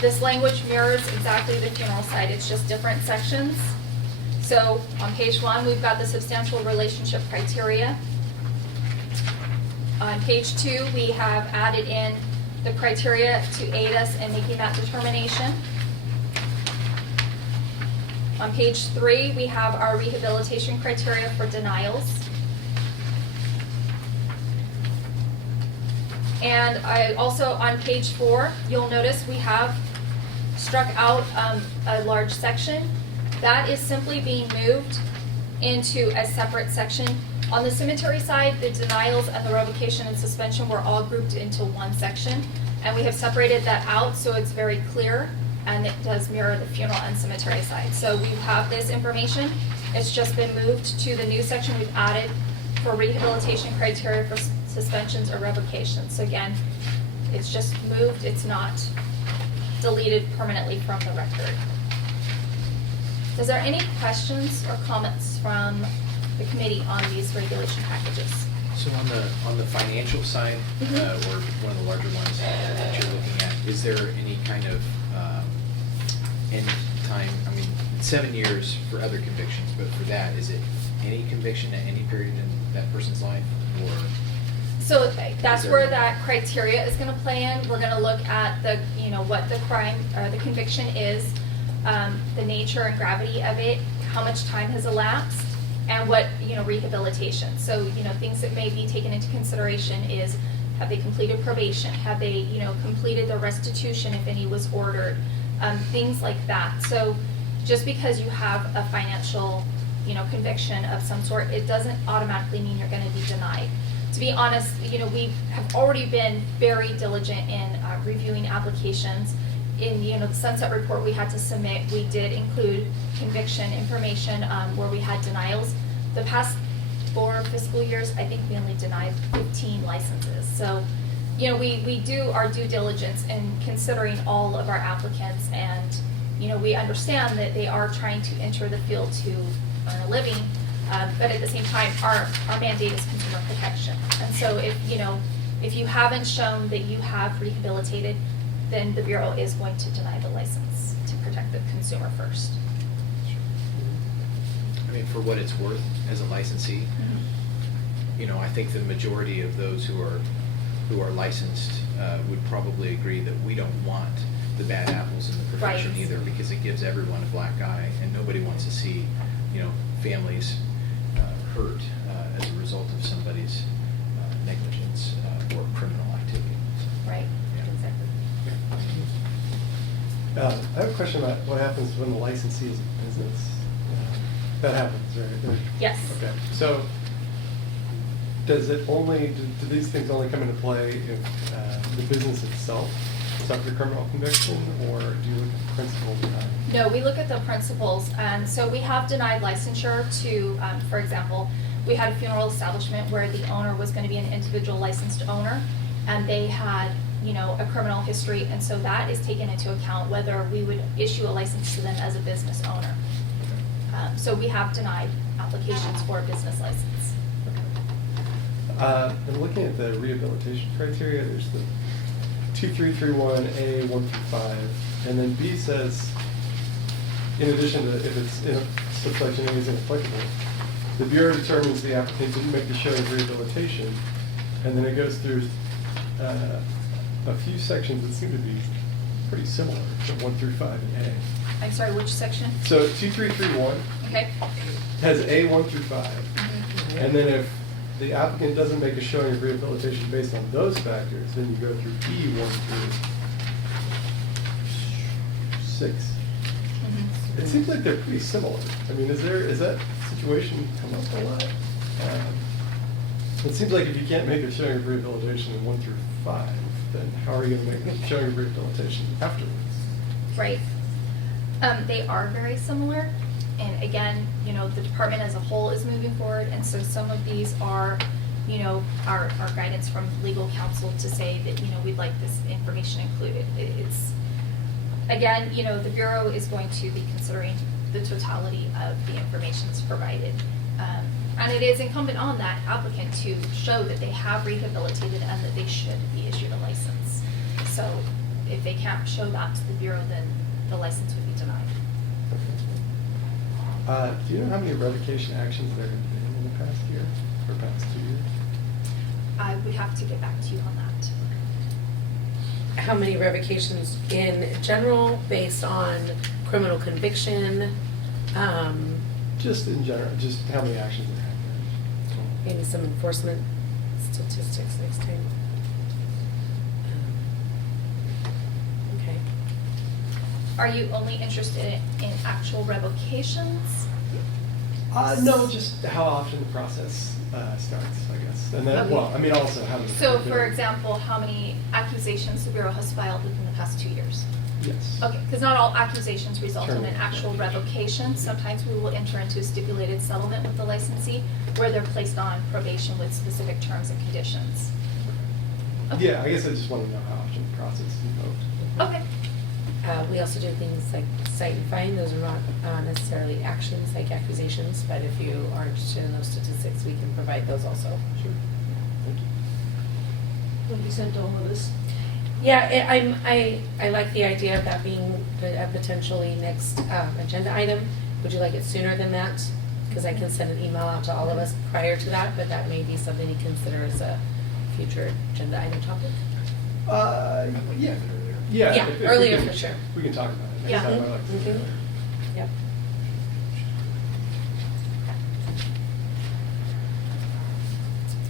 this language mirrors exactly the funeral side. It's just different sections. So on page 1, we've got the substantial relationship criteria. On page 2, we have added in the criteria to aid us in making that determination. On page 3, we have our rehabilitation criteria for denials. And also on page 4, you'll notice we have struck out a large section. That is simply being moved into a separate section. On the cemetery side, the denials and the revocation and suspension were all grouped into one section, and we have separated that out so it's very clear, and it does mirror the funeral and cemetery side. So we have this information. It's just been moved to the new section we've added for rehabilitation criteria for suspensions or revocations. So again, it's just moved. It's not deleted permanently from the record. Is there any questions or comments from the committee on these regulation packages? So on the financial side, Mhm. or one of the larger ones that you're looking at, is there any kind of end time? I mean, 7 years for other convictions, but for that, is it any conviction at any period in that person's life, or? So that's Is there- where that criteria is gonna play in. We're gonna look at the, what the crime or the conviction is, the nature and gravity of it, how much time has elapsed, and what, rehabilitation. So, things that may be taken into consideration is, have they completed probation? Have they, completed the restitution if any was ordered? Things like that. So just because you have a financial, conviction of some sort, it doesn't automatically mean you're gonna be denied. To be honest, we have already been very diligent in reviewing applications. In, the sunset report we had to submit, we did include conviction information where we had denials. The past 4 fiscal years, I think we only denied 15 licenses. So, we do our due diligence in considering all of our applicants, and, we understand that they are trying to enter the field to earn a living, but at the same time, our mandate is consumer protection. And so if you haven't shown that you have rehabilitated, then the Bureau is going to deny the license to protect the consumer first. I mean, for what it's worth as a licensee, I think the majority of those who are licensed would probably agree that we don't want the bad apples in the profession Right. either, because it gives everyone a black eye, and nobody wants to see, families hurt as a result of somebody's negligence or criminal activity. Right, Yeah. exactly. I have a question about what happens when the licensee is a business. That happens, right? Yes. Okay, so does it only, do these things only come into play if the business itself suffered a criminal conviction, or do you look at the principles behind it? No, we look at the principles, and so we have denied licensure to, for example, we had a funeral establishment where the owner was going to be an individual licensed owner, and they had, a criminal history, and so that is taken into account whether we would issue a license to them as a business owner. So we have denied applications for a business license. And looking at the rehabilitation criteria, there's the 2331A 1 through 5, and then B says, in addition to if it's in subsection A is inapplicable, the Bureau determines the applicant didn't make the showing of rehabilitation, and then it goes through a few sections that seem to be pretty similar to 1 through 5 in A. I'm sorry, which section? So 2331 Okay. has A 1 through 5, Mhm. and then if the applicant doesn't make a showing of rehabilitation based on those factors, then you go through E 1 through 6. Mhm. It seems like they're pretty similar. I mean, is that situation come up a lot? It seems like if you can't make a showing of rehabilitation in 1 through 5, then how are you going to make a showing of rehabilitation afterwards? Right. They are very similar, and again, the department as a whole is moving forward, and so some of these are, our guidance from legal counsel to say that, we'd like this information included. It's, again, the Bureau is going to be considering the totality of the information that's provided. And it is incumbent on that applicant to show that they have rehabilitated and that they should be issued a license. So if they can't show that to the Bureau, then the license would be denied. Do you know how many revocation actions there have been in the past year, or past 2 years? I would have to get back to you on that. How many revocations in general, based on criminal conviction? Just in general, just how many actions there have been? Maybe some enforcement statistics next time. Okay. Are you only interested in actual revocations? No, just how often the process starts, I guess. And then, Okay. well, I mean, also how many. So, for example, how many accusations the Bureau has filed within the past 2 years? Yes. Okay, because not all accusations result in an Terminated. actual revocation. Sometimes we will enter into a stipulated settlement with the licensee where they're placed on probation with specific terms and conditions. Okay. Yeah, I guess I just want to know how often the process is invoked. Okay. We also do things like cite and fine. Those are not necessarily actions like accusations, but if you are interested in those statistics, we can provide those also. Sure. Thank you. Will be sent to all of us. Yeah, I like the idea of that being a potentially next agenda item. Would you like it sooner than that? Because I can send an email out to all of us prior to that, but that may be something to consider as a future agenda item topic. Yeah. Yeah. Yeah, if we earlier can- for sure. We can talk about it Yeah. next time. I'd like to do Mhm. that. Yep.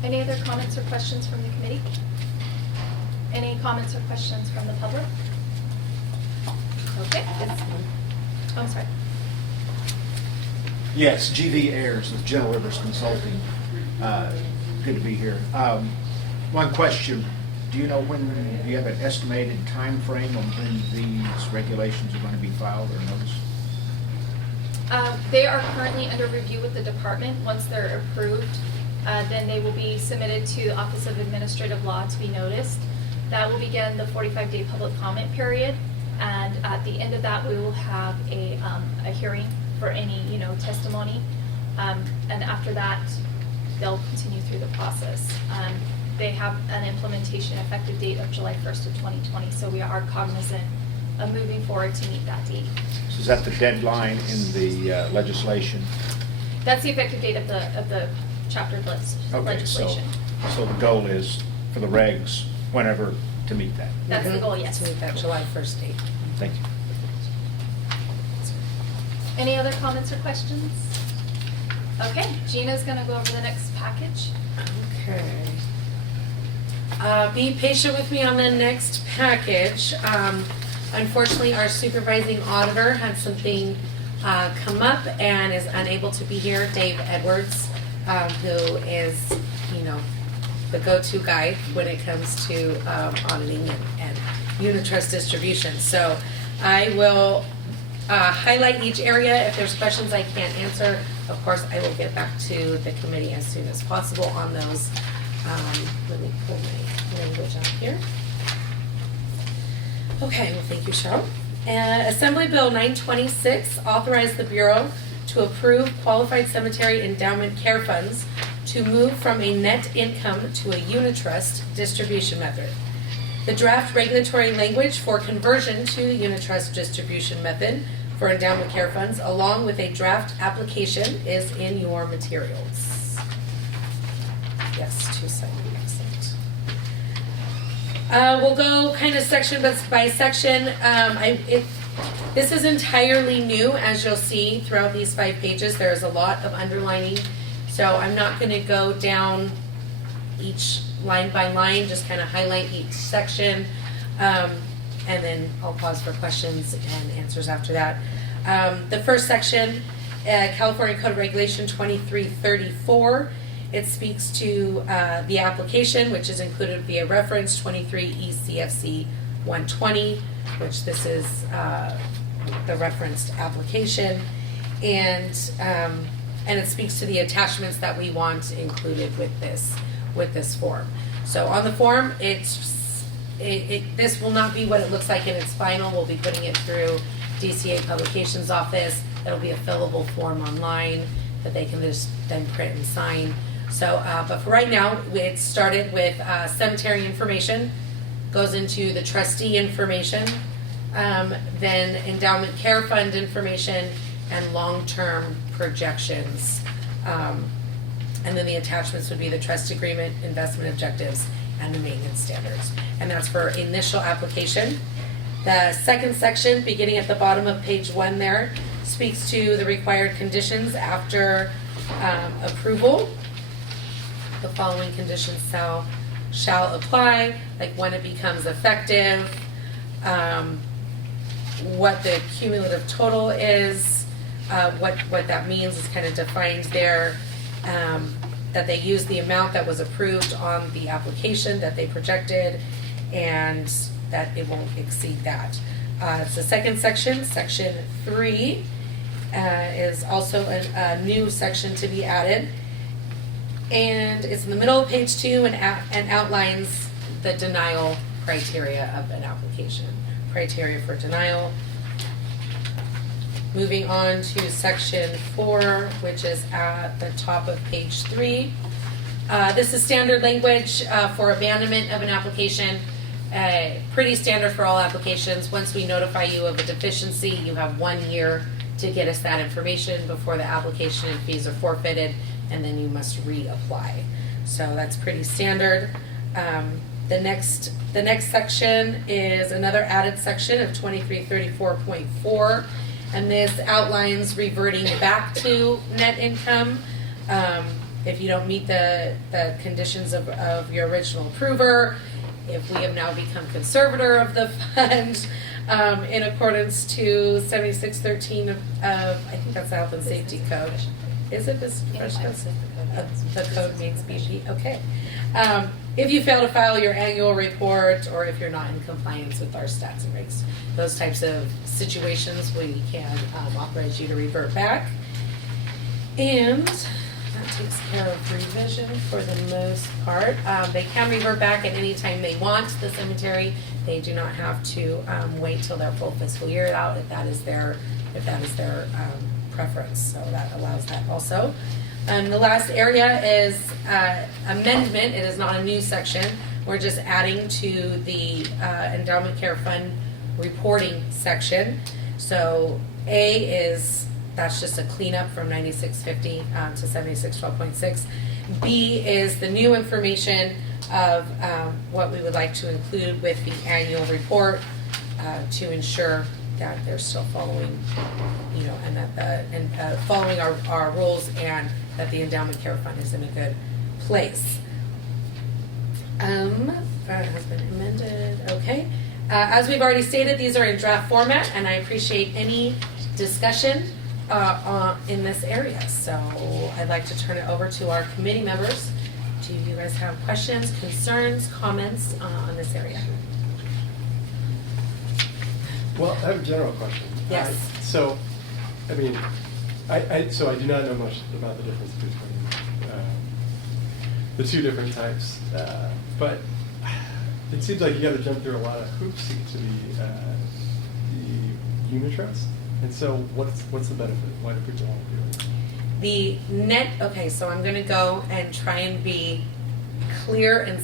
Any other comments or questions from the committee? Any comments or questions from the public? Okay, it's, oh, I'm sorry. Yes, GV Ayers with General Rivers Consulting. Good to be here. One question, do you know when, do you have an estimated time frame on when these regulations are going to be filed or noticed? They are currently under review with the department. Once they're approved, then they will be submitted to the Office of Administrative Law to be noticed. That will begin the 45-day public comment period, and at the end of that, we will have a hearing for any, testimony. And after that, they'll continue through the process. They have an implementation effective date of July 1st of 2020, so we are cognizant of moving forward to meet that date. So is that the deadline in the legislation? That's the effective date of the chapter legislation. So the goal is for the regs, whenever, to meet that. That's the Mhm. goal, yes. To meet that July 1st date. Thank you. Any other comments or questions? Okay, Gina's gonna go over the next package. Okay. Be patient with me on the next package. Unfortunately, our supervising auditor had something come up and is unable to be here. Dave Edwards, who is, the go-to guy when it comes to auditing and unit trust distribution. So I will highlight each area. If there's questions I can't answer, of course, I will get back to the committee as soon as possible on those. Let me pull my language out here. Okay, well, thank you, Cheryl. Assembly Bill 926 authorized the Bureau to approve qualified cemetery endowment care funds to move from a net income to a unitrust distribution method. The draft regulatory language for conversion to the unitrust distribution method for endowment care funds, along with a draft application, is in your materials. Yes, 270, excellent. We'll go kind of section by section. This is entirely new, as you'll see throughout these 5 pages. There is a lot of underlining, so I'm not going to go down each line by line, just kind of highlight each section, and then I'll pause for questions and answers after that. The first section, California Code of Regulation 2334, it speaks to the application, which is included via reference 23 ECFC 120, which this is the referenced application, and it speaks to the attachments that we want included with this form. So on the form, this will not be what it looks like in its final. We'll be putting it through DCA Publications Office. It'll be a fillable form online that they can just then print and sign. So, but for right now, it started with cemetery information, goes into the trustee information, then endowment care fund information, and long-term projections. And then the attachments would be the trust agreement, investment objectives, and the maintenance standards. And that's for initial application. The second section, beginning at the bottom of page 1 there, speaks to the required conditions after approval. The following conditions shall apply, like when it becomes effective, what the cumulative total is, what that means is kind of defined there, that they use the amount that was approved on the application that they projected, and that it won't exceed that. It's the second section. Section 3 is also a new section to be added, and it's in the middle of page 2 and outlines the denial criteria of an application criteria for denial. Moving on to section 4, which is at the top of page 3. This is standard language for abandonment of an application. Pretty standard for all applications. Once we notify you of a deficiency, you have 1 year to get us that information before the application and fees are forfeited, and then you must reapply. So that's pretty standard. The next section is another added section of 2334.4, and this outlines reverting back to net income. If you don't meet the conditions of your original approver, if we have now become conservator of the fund, in accordance to 7613 of I think that's the Health and Safety Code. Is it this professional? The code means BP, okay. If you fail to file your annual report, or if you're not in compliance with our stats and regs, those types of situations, we can authorize you to revert back. And that takes care of revision for the most part. They can revert back at any time they want, the cemetery. They do not have to wait till their full fiscal year out if that is their preference. So that allows that also. The last area is amendment. It is not a new section. We're just adding to the Endowment Care Fund reporting section. So A is, that's just a cleanup from 9650 to 7612.6. B is the new information of what we would like to include with the annual report to ensure that they're still following, and that following our rules, and that the Endowment Care Fund is in a good place. That has been amended. Okay. As we've already stated, these are in draft format, and I appreciate any discussion in this area. So I'd like to turn it over to our committee members. Do you guys have questions, concerns, comments on this area? Well, I have a general question. Yes. I do not know much about the difference between the two different types, but it seems like you got to jump through a lot of hoops to get to the unit trust. And so, what's the benefit? Why do people want to do it? The net. Okay, so I'm going to go and try and be clear and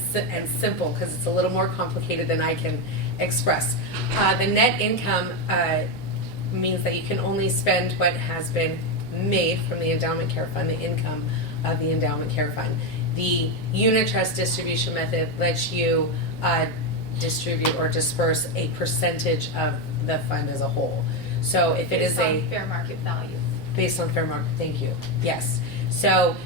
simple, because it's a little more complicated than I can express. The net income means that you can only spend what has been made from the Endowment Care Fund, the income of the Endowment Care Fund. The unit trust distribution method lets you distribute or disperse a percentage of the fund as a whole. So if it is Based on fair market value. Based on fair market, thank you. Yes. So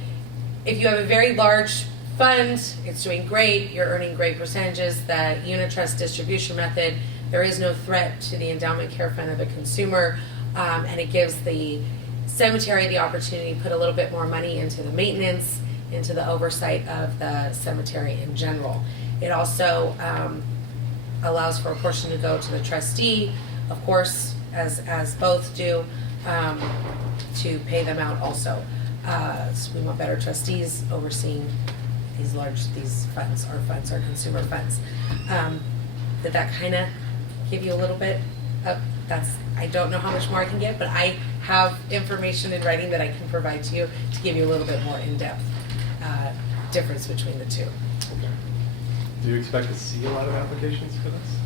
if you have a very large fund, it's doing great, you're earning great percentages, the unit trust distribution method, there is no threat to the Endowment Care Fund of the consumer, and it gives the cemetery the opportunity to put a little bit more money into the maintenance, into the oversight of the cemetery in general. It also allows for a portion to go to the trustee, of course, as both do, to pay them out also. So we want better trustees overseeing these funds, our consumer funds. Did that kind of give you a little bit of, I don't know how much more I can get, but I have information in writing that I can provide to you to give you a little bit more in-depth difference between the two. Okay. Do you expect to see a lot of applications for this?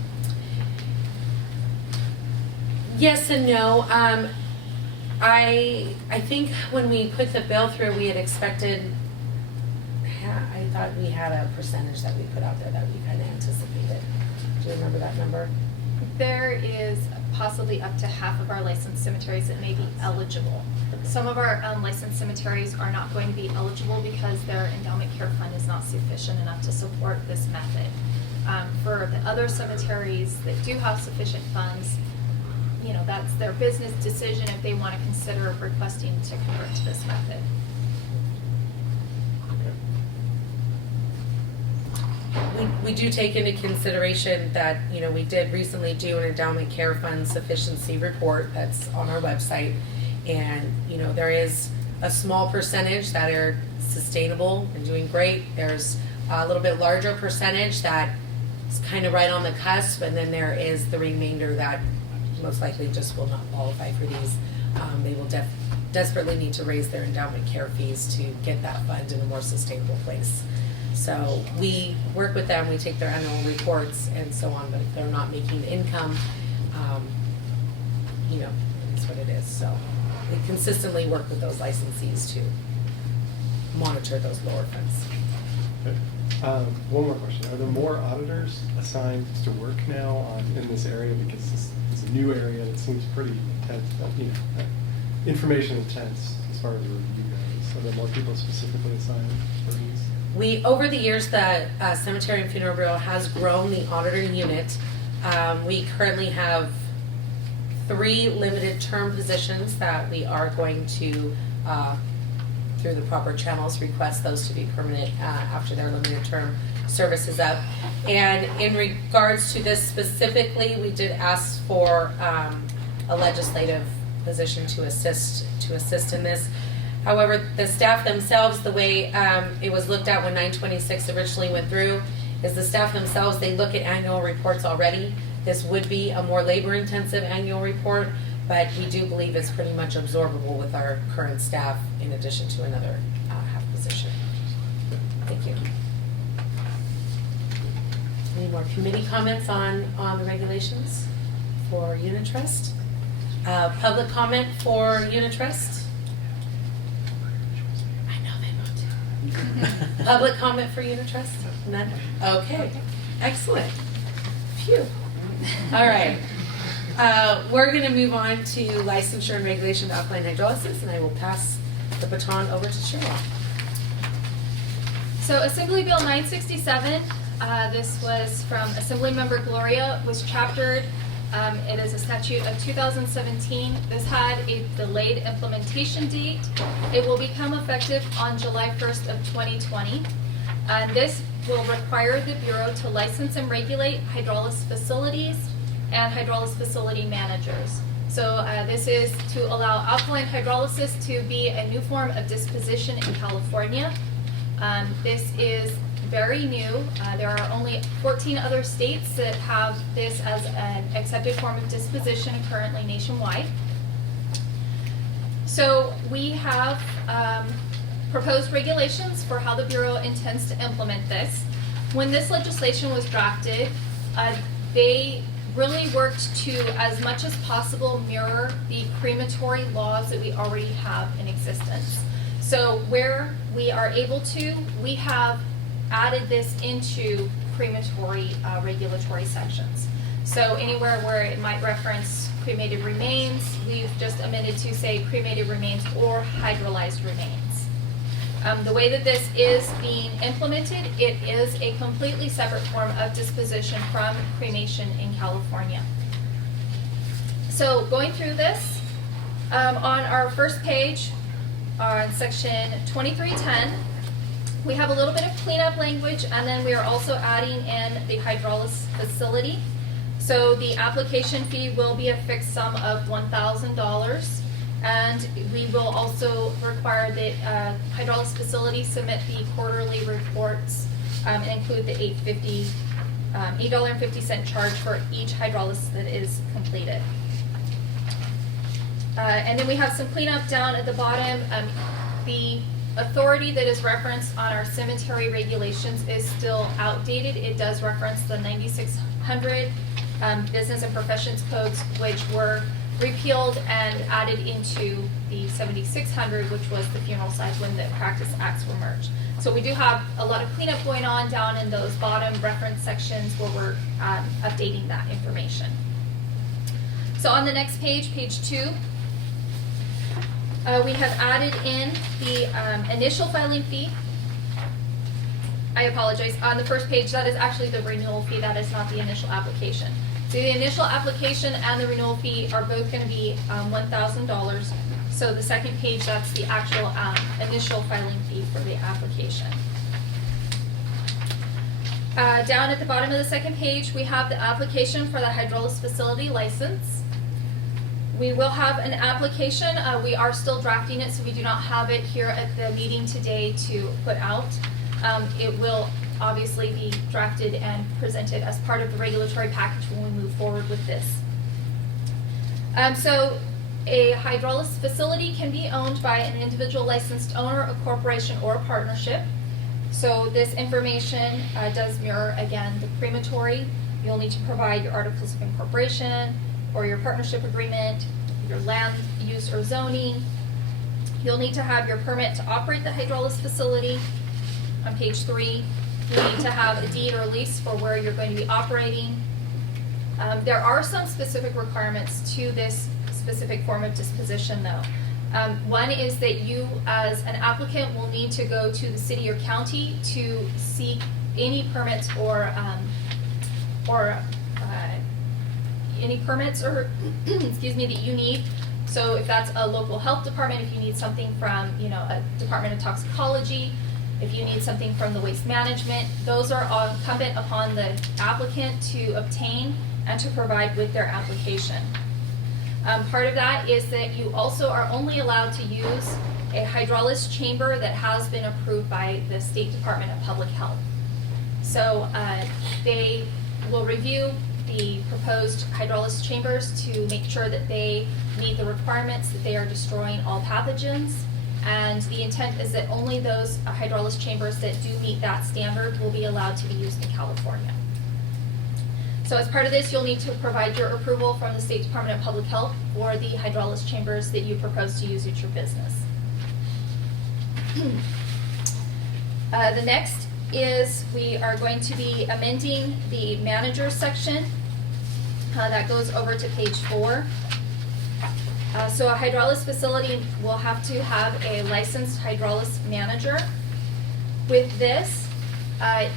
Yes and no. I think when we put the bill through, we had expected, I thought we had a percentage that we put out there that we kind of anticipated. Do you remember that number? There is possibly up to half of our licensed cemeteries that may be eligible. Some of our unlicensed cemeteries are not going to be eligible because their endowment care fund is not sufficient enough to support this method. For the other cemeteries that do have sufficient funds, that's their business decision if they want to consider requesting to convert to this method. We do take into consideration that, we did recently do an endowment care fund sufficiency report that's on our website. And, there is a small percentage that are sustainable and doing great. There's a little bit larger percentage that is kind of right on the cusp, and then there is the remainder that most likely just will not qualify for these. They will desperately need to raise their endowment care fees to get that fund in a more sustainable place. So we work with them, we take their annual reports and so on, but if they're not making income, you know, it's what it is. So we consistently work with those licensees to monitor those lower funds. Okay. One more question. Are there more auditors assigned to work now in this area? Because this is a new area and it seems pretty intense, information intense as far as the review goes. Are there more people specifically assigned for these? Over the years, the Cemetery and Funeral Bureau has grown the auditor unit. We currently have 3 limited term positions that we are going to, through the proper channels, request those to be permanent after their limited term service is up. And in regards to this specifically, we did ask for a legislative position to assist in this. However, the staff themselves, the way it was looked at when 926 originally went through, is the staff themselves, they look at annual reports already. This would be a more labor-intensive annual report, but we do believe it's pretty much absorbable with our current staff in addition to another half position. Thank you. Any more committee comments on the regulations for unit trust? Public comment for unit trust? I know they want to. Public comment for unit trust? None? Okay, excellent. Phew. All right. We're going to move on to licensure and regulation of alkaline hydrolysis, and I will pass the baton over to Cheryl. So Assembly Bill 967, this was from Assemblymember Gloria, was chaptered. It is a statute of 2017. This had a delayed implementation date. It will become effective on July 1st of 2020. This will require the Bureau to license and regulate hydrolysis facilities and hydrolysis facility managers. So this is to allow alkaline hydrolysis to be a new form of disposition in California. This is very new. There are only 14 other states that have this as an accepted form of disposition currently nationwide. So we have proposed regulations for how the Bureau intends to implement this. When this legislation was drafted, they really worked to, as much as possible, mirror the crematory laws that we already have in existence. So where we are able to, we have added this into crematory regulatory sections. So anywhere where it might reference cremated remains, we've just amended to say cremated remains or hydrolyzed remains. The way that this is being implemented, it is a completely separate form of disposition from cremation in California. So going through this, on our first page, on section 2310, we have a little bit of cleanup language, and then we are also adding in the hydrolysis facility. So the application fee will be a fixed sum of $1,000. And we will also require that hydrolysis facilities submit the quarterly reports and include the $8.50 charge for each hydrolysis that is completed. And then we have some cleanup down at the bottom. The authority that is referenced on our cemetery regulations is still outdated. It does reference the 9600 business and professions codes, which were repealed and added into the 7600, which was the funeral side when the practice acts were merged. So we do have a lot of cleanup going on down in those bottom reference sections where we're updating that information. So on the next page, page 2, we have added in the initial filing fee. I apologize. On the first page, that is actually the renewal fee. That is not the initial application. So the initial application and the renewal fee are both going to be $1,000. So the second page, that's the actual initial filing fee for the application. Down at the bottom of the second page, we have the application for the hydrolysis facility license. We will have an application. We are still drafting it, so we do not have it here at the meeting today to put out. It will obviously be drafted and presented as part of the regulatory package when we move forward with this. So a hydrolysis facility can be owned by an individual licensed owner, a corporation, or a partnership. So this information does mirror, again, the crematory. You'll need to provide your articles of incorporation or your partnership agreement, your land use or zoning. You'll need to have your permit to operate the hydrolysis facility. On page 3, you need to have a deed or lease for where you're going to be operating. There are some specific requirements to this specific form of disposition, though. One is that you, as an applicant, will need to go to the city or county to seek any permits or any permits or excuse me, that you need. So if that's a local health department, if you need something from, you know, a department of toxicology, if you need something from the waste management, those are all incumbent upon the applicant to obtain and to provide with their application. Part of that is that you also are only allowed to use a hydrolysis chamber that has been approved by the State Department of Public Health. So they will review the proposed hydrolysis chambers to make sure that they meet the requirements, that they are destroying all pathogens, and the intent is that only those hydrolysis chambers that do meet that standard will be allowed to be used in California. So as part of this, you'll need to provide your approval from the State Department of Public Health for the hydrolysis chambers that you propose to use at your business. The next is we are going to be amending the manager section. That goes over to page 4. So a hydrolysis facility will have to have a licensed hydrolysis manager. With this,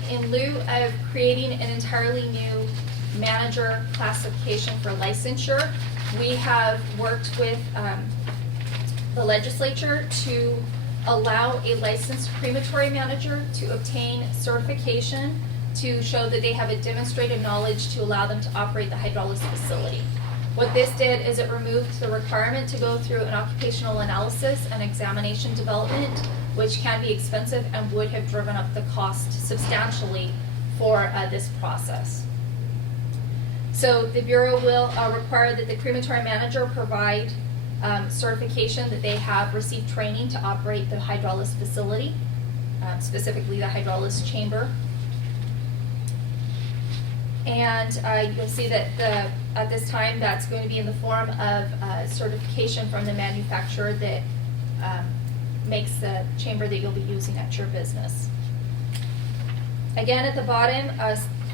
in lieu of creating an entirely new manager classification for licensure, we have worked with the legislature to allow a licensed crematory manager to obtain certification to show that they have a demonstrated knowledge to allow them to operate the hydrolysis facility. What this did is it removed the requirement to go through an occupational analysis and examination development, which can be expensive and would have driven up the cost substantially for this process. So the Bureau will require that the crematory manager provide certification that they have received training to operate the hydrolysis facility, specifically the hydrolysis chamber. And you'll see that at this time that's going to be in the form of certification from the manufacturer that makes the chamber that you'll be using at your business. Again, at the bottom,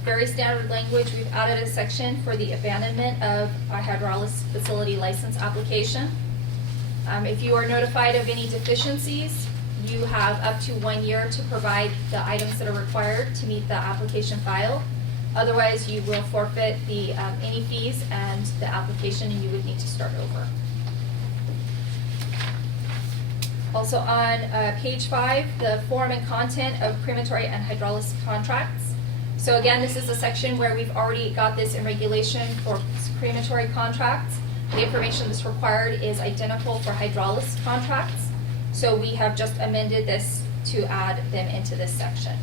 very standard language, we've added a section for the abandonment of a hydrolysis facility license application. If you are notified of any deficiencies, you have up to 1 year to provide the items that are required to meet the application file. Otherwise, you will forfeit the any fees and the application, and you would need to start over. Also on page 5, the form and content of crematory and hydrolysis contracts. So again, this is a section where we've already got this in regulation for crematory contracts. The information that's required is identical for hydrolysis contracts. So we have just amended this to add them into this section.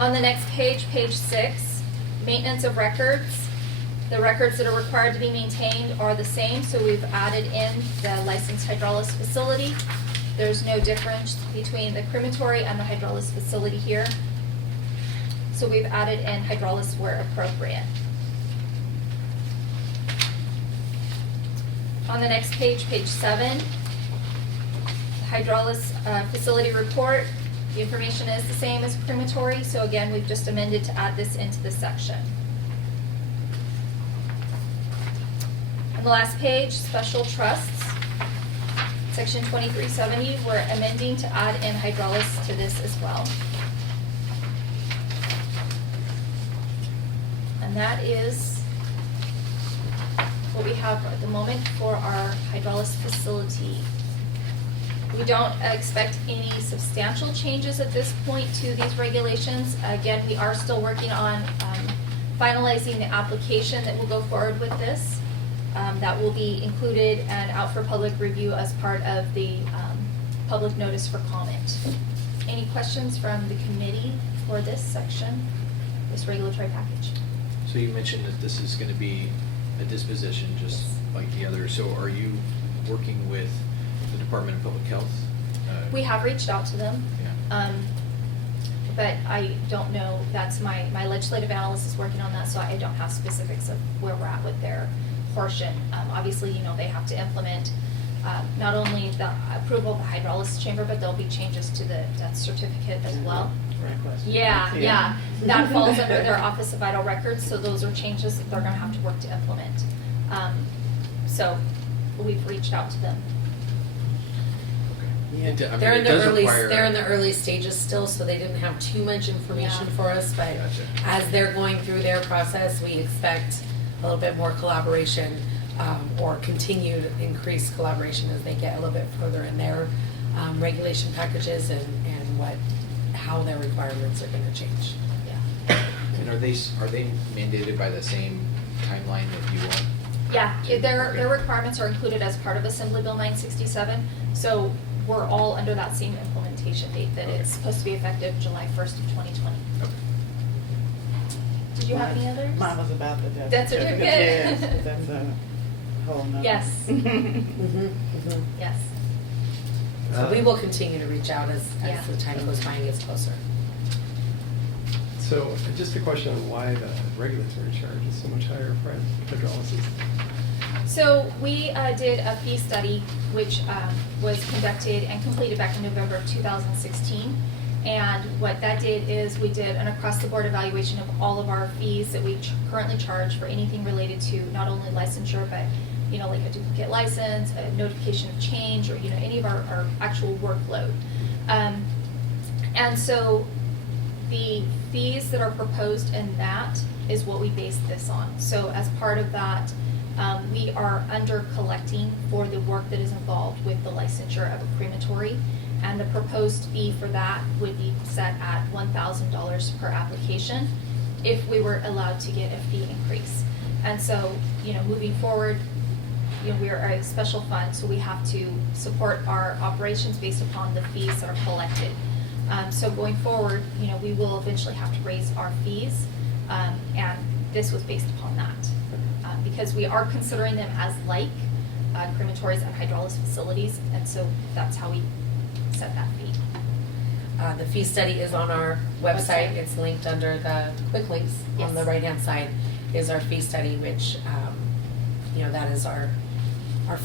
On the next page, page 6, maintenance of records. The records that are required to be maintained are the same, so we've added in the licensed hydrolysis facility. There's no difference between the crematory and the hydrolysis facility here. So we've added in hydrolysis where appropriate. On the next page, page 7, hydrolysis facility report. The information is the same as crematory, so again, we've just amended to add this into this section. On the last page, special trusts. Section 2370, we're amending to add in hydrolysis to this as well. And that is what we have at the moment for our hydrolysis facility. We don't expect any substantial changes at this point to these regulations. Again, we are still working on finalizing the application that will go forward with this. That will be included and out for public review as part of the public notice for comment. Any questions from the committee for this section, this regulatory package? So you mentioned that this is going to be a disposition just Yes. like the other. So are you working with the Department of Public Health? We have reached out to them. Yeah. But I don't know, that's my legislative analyst is working on that, so I don't have specifics of where we're at with their portion. Obviously, they have to implement not only the approval of the hydrolysis chamber, but there'll be changes to the death certificate as well. Great question. Yeah. That falls under their Office of Vital Records, so those are changes that they're gonna have to work to implement. So we've reached out to them. Yeah. They're in the early stages still, so they didn't have too much information Yeah. for us, but Gotcha. as they're going through their process, we expect a little bit more collaboration, or continued increased collaboration as they get a little bit further in their regulation packages and how their requirements are gonna change. Yeah. And are they mandated by the same timeline that you are? Yeah, their requirements are included as part of Assembly Bill 967, so we're all under that same implementation date, that it's supposed to be effective July 1st of 2020. Okay. Did you have any others? Mine was about the death Death certificate. certificate. Yes, but that's a whole nother. Yes. Mm-hmm. Yes. So we will continue to reach out as Yeah. the time goes by and gets closer. So just a question on why the regulatory charge is so much higher for hydrolysis. So we did a fee study, which was conducted and completed back in November of 2016. And what that did is we did an across-the-board evaluation of all of our fees that we currently charge for anything related to not only licensure, but like a duplicate license, a notification of change, or any of our actual workload. And so the fees that are proposed in that is what we based this on. So as part of that, we are under collecting for the work that is involved with the licensure of a crematory. And the proposed fee for that would be set at $1,000 per application if we were allowed to get a fee increase. And so, moving forward, we are a special fund, so we have to support our operations based upon the fees that are collected. So going forward, we will eventually have to raise our fees, and this was based upon that. Because we are considering them as like crematories and hydrolysis facilities, and so that's how we set that fee. The fee study is on our website. It's linked under the quick links on the Yes. right-hand side is our fee study, which, that is our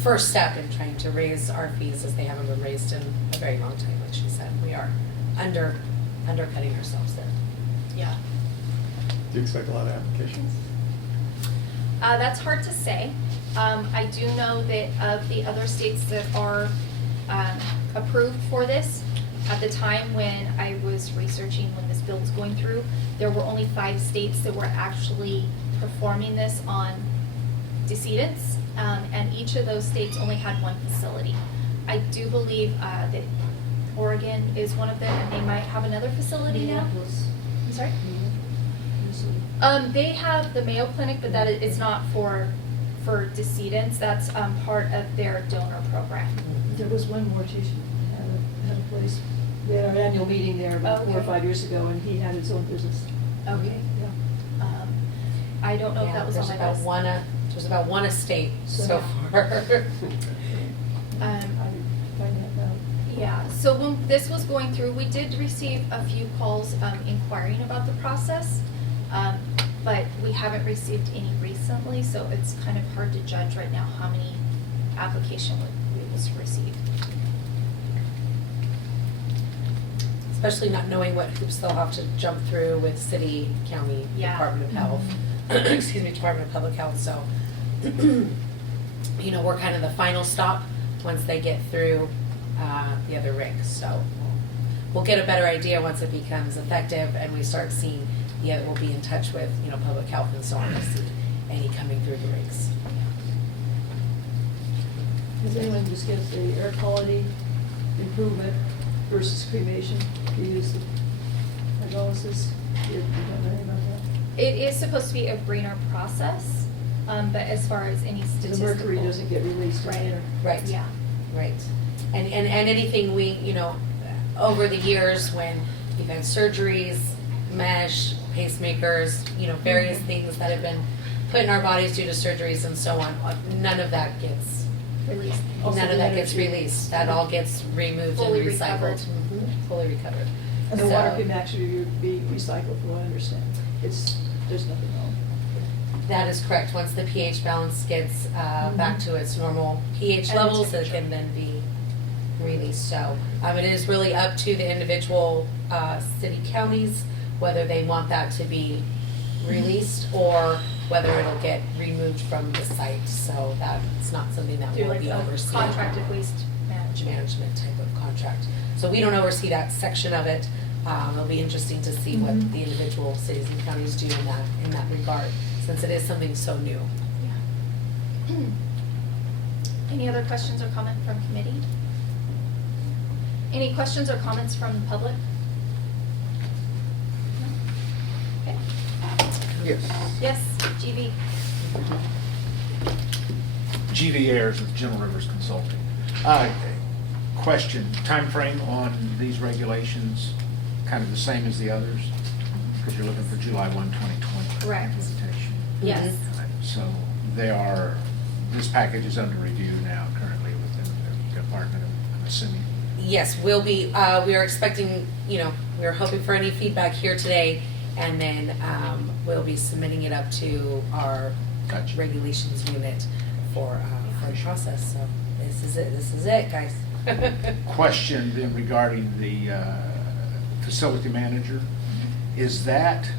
first step in trying to raise our fees, as they haven't been raised in a very long time, like she said. We are undercutting ourselves there. Yeah. Do you expect a lot of applications? That's hard to say. I do know that of the other states that are approved for this, at the time when I was researching when this bill was going through, there were only 5 states that were actually performing this on decedents, and each of those states only had 1 facility. I do believe that Oregon is one of them, and they might have another facility now. I'm sorry? They have the Mayo Clinic, but it's not for decedents. That's part of their donor program. There was one mortician had a place. We had our annual meeting there about 4 or 5 years ago, and he had his own business. Okay. Yeah. I don't know if that was on my list. There's about one estate so So- far. I find that out. Yeah, so when this was going through, we did receive a few calls inquiring about the process, but we haven't received any recently, so it's kind of hard to judge right now how many applications we will receive. Especially not knowing what hoops they'll have to jump through with city, county, Yeah. Department of Health, excuse me, Department of Public Health, so, we're kind of the final stop once they get through the other rigs, so we'll get a better idea once it becomes effective and we start seeing, we'll be in touch with, Public Health and so on to see any coming through the rigs. Has anyone discussed the air quality improvement versus cremation? Do you use the hydrolysis? You don't know anything about that? It is supposed to be a greener process, but as far as any The statistical. mercury doesn't get released in the Right. air. Right. Yeah. Right. And anything we, over the years when you've had surgeries, mesh, pacemakers, various things that have been put in our bodies due to surgeries and so on, none of that gets Release. Also None of the that gets energy. released. That all gets removed Fully and recycled. recovered. Fully recovered. And the water So, can actually be recycled, from what I understand. There's nothing wrong. that is correct. Once the pH balance gets back to its normal pH And the levels, it temperature. can then be released. So it is really up to the individual city counties whether they want that to be released or whether it'll get removed from the site. So that's not something that Do will like be a overseen. contracted waste management. Management type of contract. So we don't oversee that section of it. It'll be interesting to see what the individual cities and counties do in that regard, since it is something so new. Yeah. Any other questions or comment from committee? Any questions or comments from the public? No? Okay. Yes. Yes, GB. GV Ayers with General Rivers Consulting. Question, timeframe on these regulations, kind of the same as the others? Because you're looking for July 1, 2020. Correct. Implementation. Yes. So this package is under review now currently within the department, I'm assuming. Yes, we are expecting, we're hoping for any feedback here today, and then we'll be submitting it up to our Gotcha. regulations unit for the process. So this is it, guys. Question then regarding the facility manager. Is that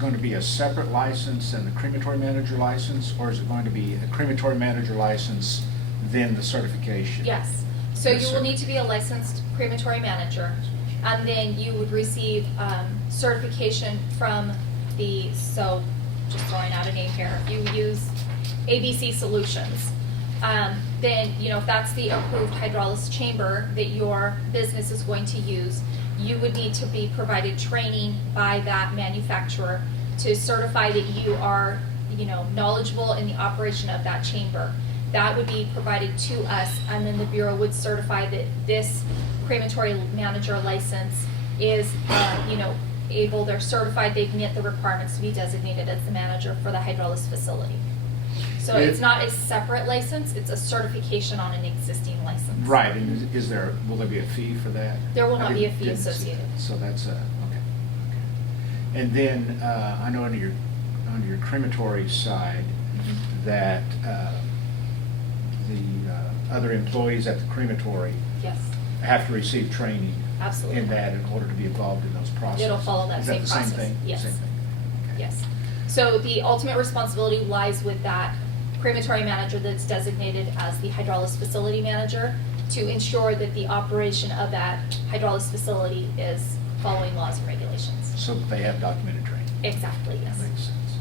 going to be a separate license than the crematory manager license, or is it going to be a crematory manager license, then the certification? Yes. So Yes, you sir. will need to be a licensed crematory manager, and then you would receive certification from so just throwing out a name here, if you use ABC Solutions, then, if that's the approved hydrolysis chamber that your business is going to use, you would need to be provided training by that manufacturer to certify that you are, knowledgeable in the operation of that chamber. That would be provided to us, and then the Bureau would certify that this crematory manager license is, they're certified, they've met the requirements to be designated as the manager for the hydrolysis facility. So it's not a separate license, it's a certification on an existing license. Right, and will there be a fee for that? There will not be a I fee didn't see associated. that. So that's okay. And then, I know under your crematory side, that the other employees at the crematory Yes, have to receive training absolutely. in that in order to be involved in those processes. It'll follow that Is same the same process. thing? Yes. Same thing. Okay. Yes. So the ultimate responsibility lies with that crematory manager that's designated as the hydrolysis facility manager to ensure that the operation of that hydrolysis facility is following laws and regulations. So that they have documented training. Exactly, yes. That makes sense.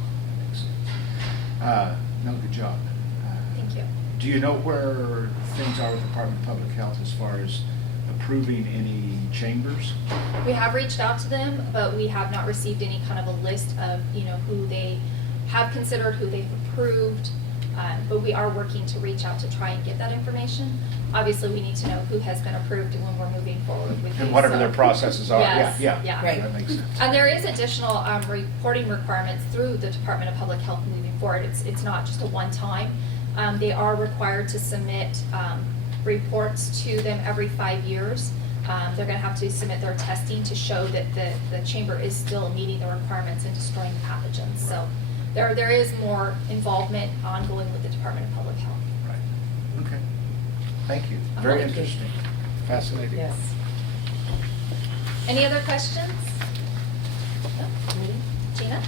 No, good job. Thank you. Do you know where things are with the Department of Public Health as far as approving any chambers? We have reached out to them, but we have not received any kind of a list of, who they have considered, who they've approved. But we are working to reach out to try and get that information. Obviously, we need to know who has been approved and when we're moving forward with these. And whatever so- their processes are, Yes, yeah. yeah. Right. That makes sense. And there is additional reporting requirements through the Department of Public Health moving forward. It's not just a one-time. They are required to submit reports to them every 5 years. They're gonna have to submit their testing to show that the chamber is still meeting the requirements and destroying pathogens. So there is more involvement ongoing with the Department of Public Health. Right. Okay. Thank you. Very Thank you. interesting. Fascinating. Yes. Any other questions? No? Gina?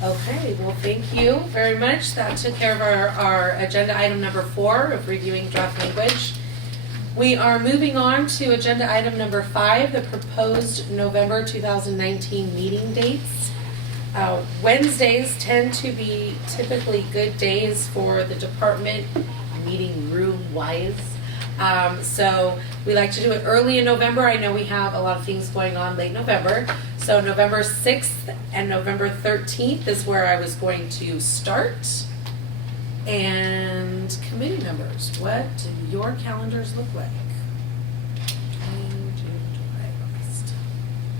Okay, well, thank you very much. That took care of our agenda item number 4 of reviewing draft language. We are moving on to agenda item number 5, the proposed November 2019 meeting dates. Wednesdays tend to be typically good days for the department, meeting room-wise. So we like to do it early in November. I know we have a lot of things going on late November. So November 6th and November 13th is where I was going to start. And committee members, what do your calendars look like?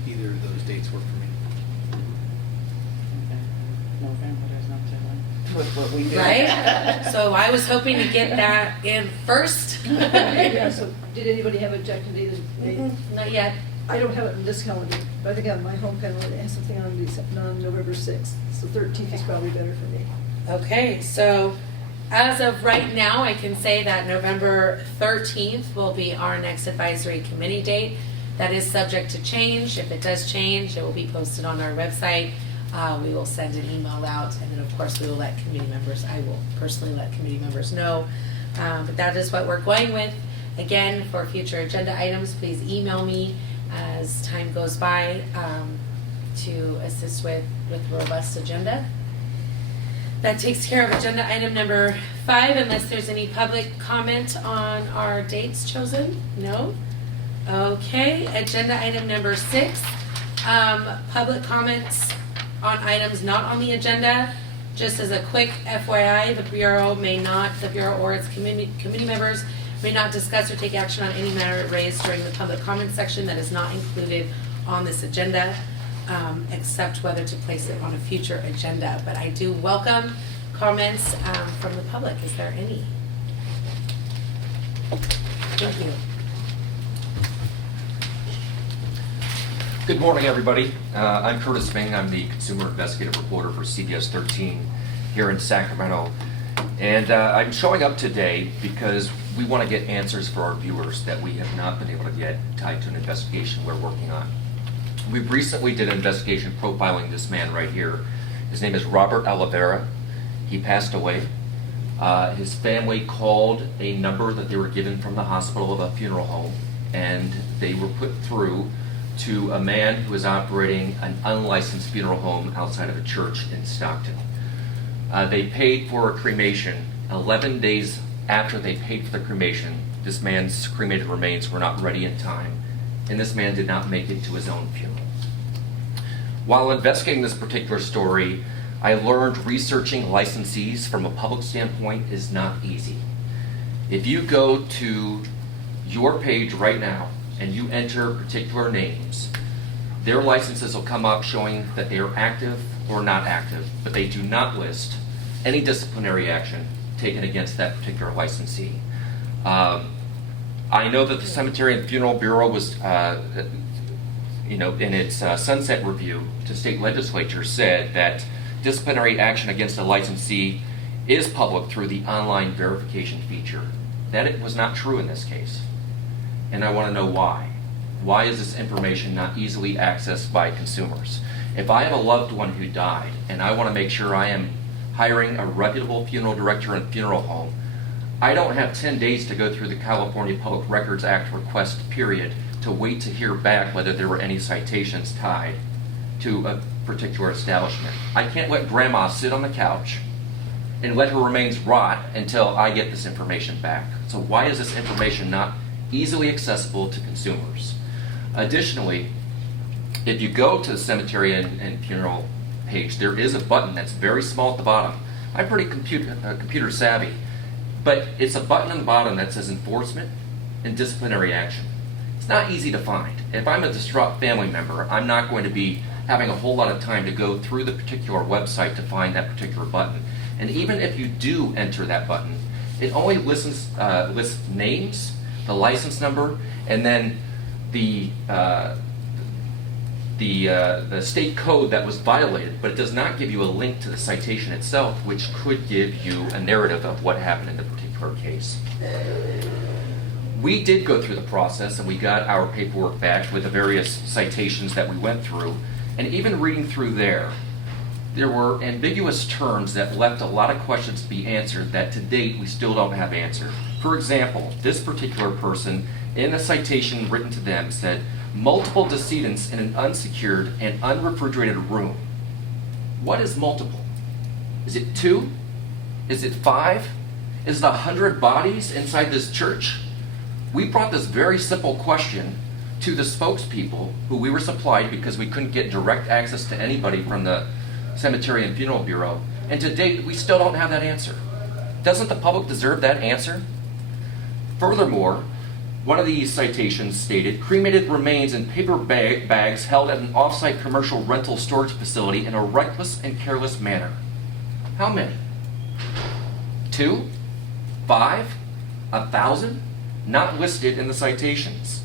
either of those dates work for me. November, there's no telling with what we do. Right? So I was hoping to get that in first. Yeah, so did anybody have objection to either date? Not yet. I don't have it in this calendar, but I think on my home calendar, it has something on November 6th, so 13th is probably better for me. Okay, so as of right now, I can say that November 13th will be our next advisory committee date. That is subject to change. If it does change, it will be posted on our website. We will send an email out, and then of course we will let committee members, I will personally let committee members know. But that is what we're going with. Again, for future agenda items, please email me as time goes by to assist with robust agenda. That takes care of agenda item number 5, unless there's any public comment on our dates chosen. No? Okay, agenda item number 6, public comments on items not on the agenda. Just as a quick FYI, the Bureau or its committee members may not discuss or take action on any matter raised during the public comment section that is not included on this agenda, except whether to place it on a future agenda. But I do welcome comments from the public. Is there any? Thank you. Good morning, everybody. I'm Curtis Ming. I'm the Consumer Investigative Reporter for CBS 13 here in Sacramento. And I'm showing up today because we want to get answers for our viewers that we have not been able to get tied to an investigation we're working on. We recently did an investigation profiling this man right here. His name is Robert Oliveira. He passed away. His family called a number that they were given from the hospital of a funeral home, and they were put through to a man who was operating an unlicensed funeral home outside of a church in Stockton. They paid for a cremation. 11 days after they paid for the cremation, this man's cremated remains were not ready in time, and this man did not make it to his own funeral. While investigating this particular story, I learned researching licensees from a public standpoint is not easy. If you go to your page right now and you enter particular names, their licenses will come up showing that they are active or not active, but they do not list any disciplinary action taken against that particular licensee. I know that the Cemetery and Funeral Bureau was, in its sunset review to state legislature said that disciplinary action against a licensee is public through the online verification feature. That it was not true in this case. And I want to know why. Why is this information not easily accessed by consumers? If I have a loved one who died and I want to make sure I am hiring a reputable funeral director and funeral home, I don't have 10 days to go through the California Public Records Act request period to wait to hear back whether there were any citations tied to a particular establishment. I can't let grandma sit on the couch and let her remains rot until I get this information back. So why is this information not easily accessible to consumers? Additionally, if you go to the Cemetery and Funeral page, there is a button that's very small at the bottom. I'm pretty computer savvy, but it's a button on the bottom that says enforcement and disciplinary action. It's not easy to find. If I'm a distraught family member, I'm not going to be having a whole lot of time to go through the particular website to find that particular button. And even if you do enter that button, it only lists names, the license number, and then the state code that was violated, but it does not give you a link to the citation itself, which could give you a narrative of what happened in the particular case. We did go through the process and we got our paperwork back with the various citations that we went through, and even reading through there were ambiguous terms that left a lot of questions to be answered that to date we still don't have answered. For example, this particular person in a citation written to them said, multiple decedents in an unsecured and unrefrigerated room. What is multiple? Is it 2? Is it 5? Is it 100 bodies inside this church? We brought this very simple question to the spokespeople who we were supplied because we couldn't get direct access to anybody from the Cemetery and Funeral Bureau, and to date we still don't have that answer. Doesn't the public deserve that answer? Furthermore, One of these citations stated, cremated remains in paper bags held at an off-site commercial rental storage facility in a reckless and careless manner. How many? 2? 5? 1,000? Not listed in the citations.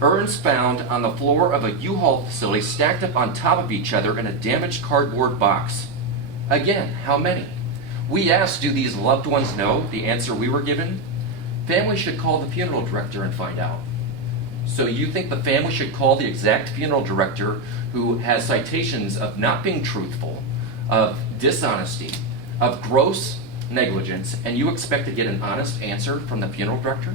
Urns found on the floor of a U-Haul facility stacked up on top of each other in a damaged cardboard box. Again, how many? We asked, do these loved ones know? The answer we were given, family should call the funeral director and find out. So you think the family should call the exact funeral director who has citations of not being truthful, of dishonesty, of gross negligence, and you expect to get an honest answer from the funeral director?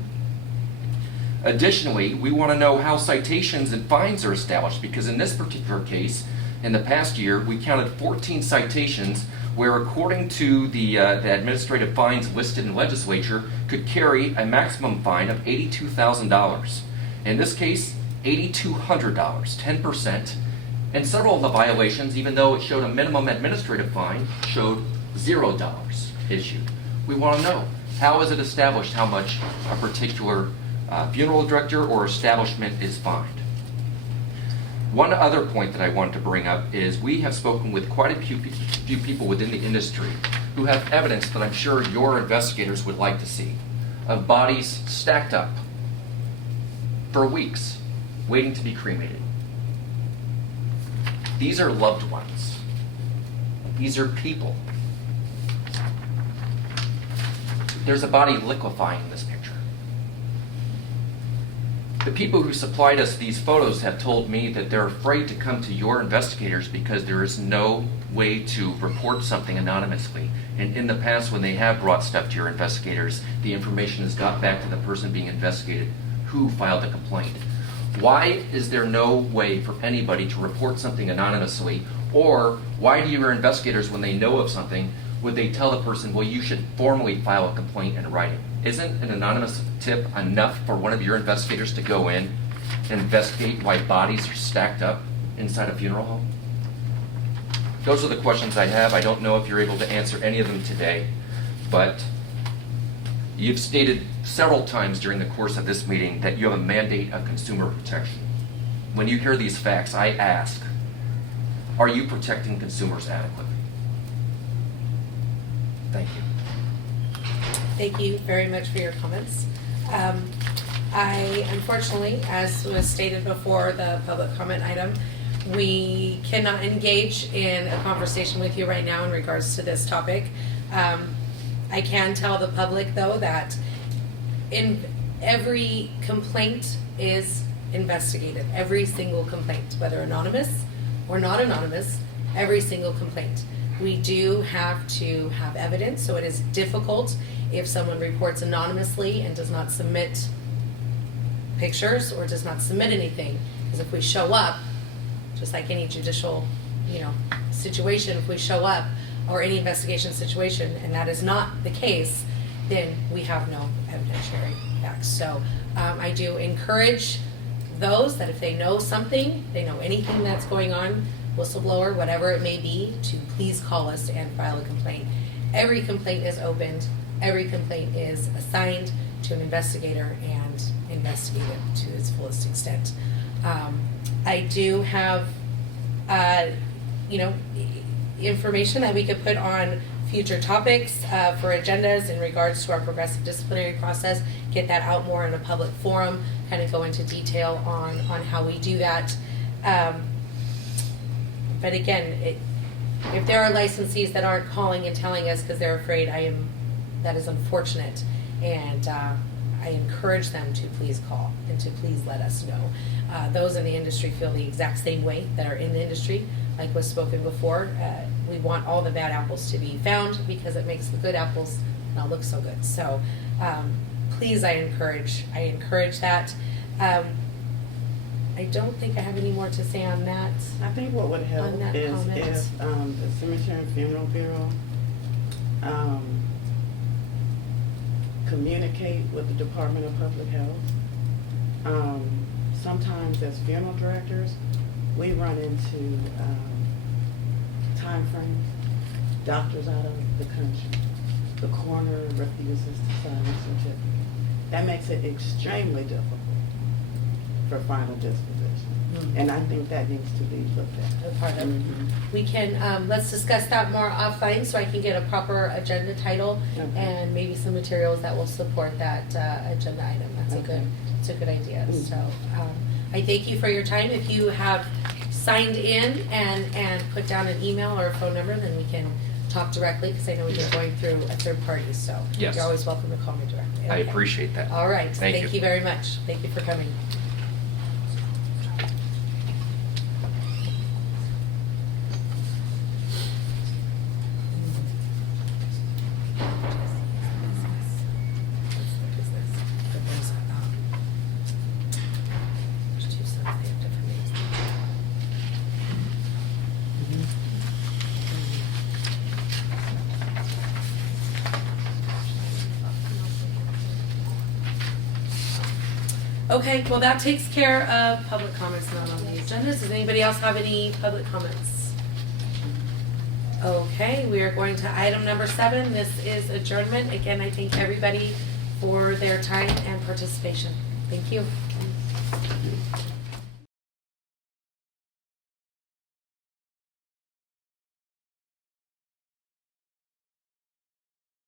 Additionally, we want to know how citations and fines are established, because in this particular case, in the past year, we counted 14 citations where, according to the administrative fines listed in legislature, could carry a maximum fine of $82,000. In this case, $8,200, 10%. And several of the violations, even though it showed a minimum administrative fine, showed $0 issued. We want to know, how is it established how much a particular funeral director or establishment is fined? One other point that I wanted to bring up is we have spoken with quite a few people within the industry who have evidence that I'm sure your investigators would like to see, of bodies stacked up for weeks waiting to be cremated. These are loved ones. These are people. There's a body liquefying in this picture. The people who supplied us these photos have told me that they're afraid to come to your investigators because there is no way to report something anonymously. And in the past, when they have brought stuff to your investigators, the information has got back to the person being investigated who filed the complaint. Why is there no way for anybody to report something anonymously? Or why do your investigators, when they know of something, would they tell the person, well, you should formally file a complaint in writing? Isn't an anonymous tip enough for one of your investigators to go in and investigate why bodies are stacked up inside a funeral home? Those are the questions I have. I don't know if you're able to answer any of them today, but you've stated several times during the course of this meeting that you have a mandate of consumer protection. When you hear these facts, I ask, are you protecting consumers adequately? Thank you. Thank you very much for your comments. I, unfortunately, as was stated before the public comment item, we cannot engage in a conversation with you right now in regards to this topic. I can tell the public, though, that in every complaint is investigated. Every single complaint, whether anonymous or not anonymous, every single complaint. We do have to have evidence, so it is difficult if someone reports anonymously and does not submit pictures or does not submit anything. Because if we show up, just like any judicial, situation, if we show up, or any investigation situation, and that is not the case, then we have no evidentiary facts. So I do encourage those that if they know something, they know anything that's going on, whistleblower, whatever it may be, to please call us and file a complaint. Every complaint is opened, every complaint is assigned to an investigator and investigated to its fullest extent. I do have, information that we could put on future topics for agendas in regards to our progressive disciplinary process, get that out more in a public forum, kind of go into detail on how we do that. But again, if there are licensees that aren't calling and telling us because they're afraid, that is unfortunate. And I encourage them to please call and to please let us know. Those in the industry feel the exact same way that are in the industry. Like was spoken before, we want all the bad apples to be found because it makes the good apples not look so good. So please, I encourage that. I don't think I have any more to say on that. I think what would help On that is comment. if the Cemetery and Funeral Bureau communicate with the Department of Public Health. Sometimes as funeral directors, we run into time frames, doctors out of the country. The coroner refuses to sign a certificate. that makes it extremely difficult for final disposition. And I think that needs to be looked at. A part of it. Mhm. We can, let's discuss that more offline so I can get a proper agenda title Okay. and maybe some materials that will support that agenda item. That's Okay. it's a good idea. Mm. So I thank you for your time. If you have signed in and put down an email or a phone number, then we can talk directly because I know we've been going through a third party. So Yes. you're always welcome to call me directly. I Okay. appreciate that. All right. Thank you. very much. Thank you for coming. Okay, well, that takes care of public comments not on the agenda. Does anybody else have any public comments? Okay, we are going to item number 7. This is adjournment. Again, I thank everybody for their time and participation. Thank you.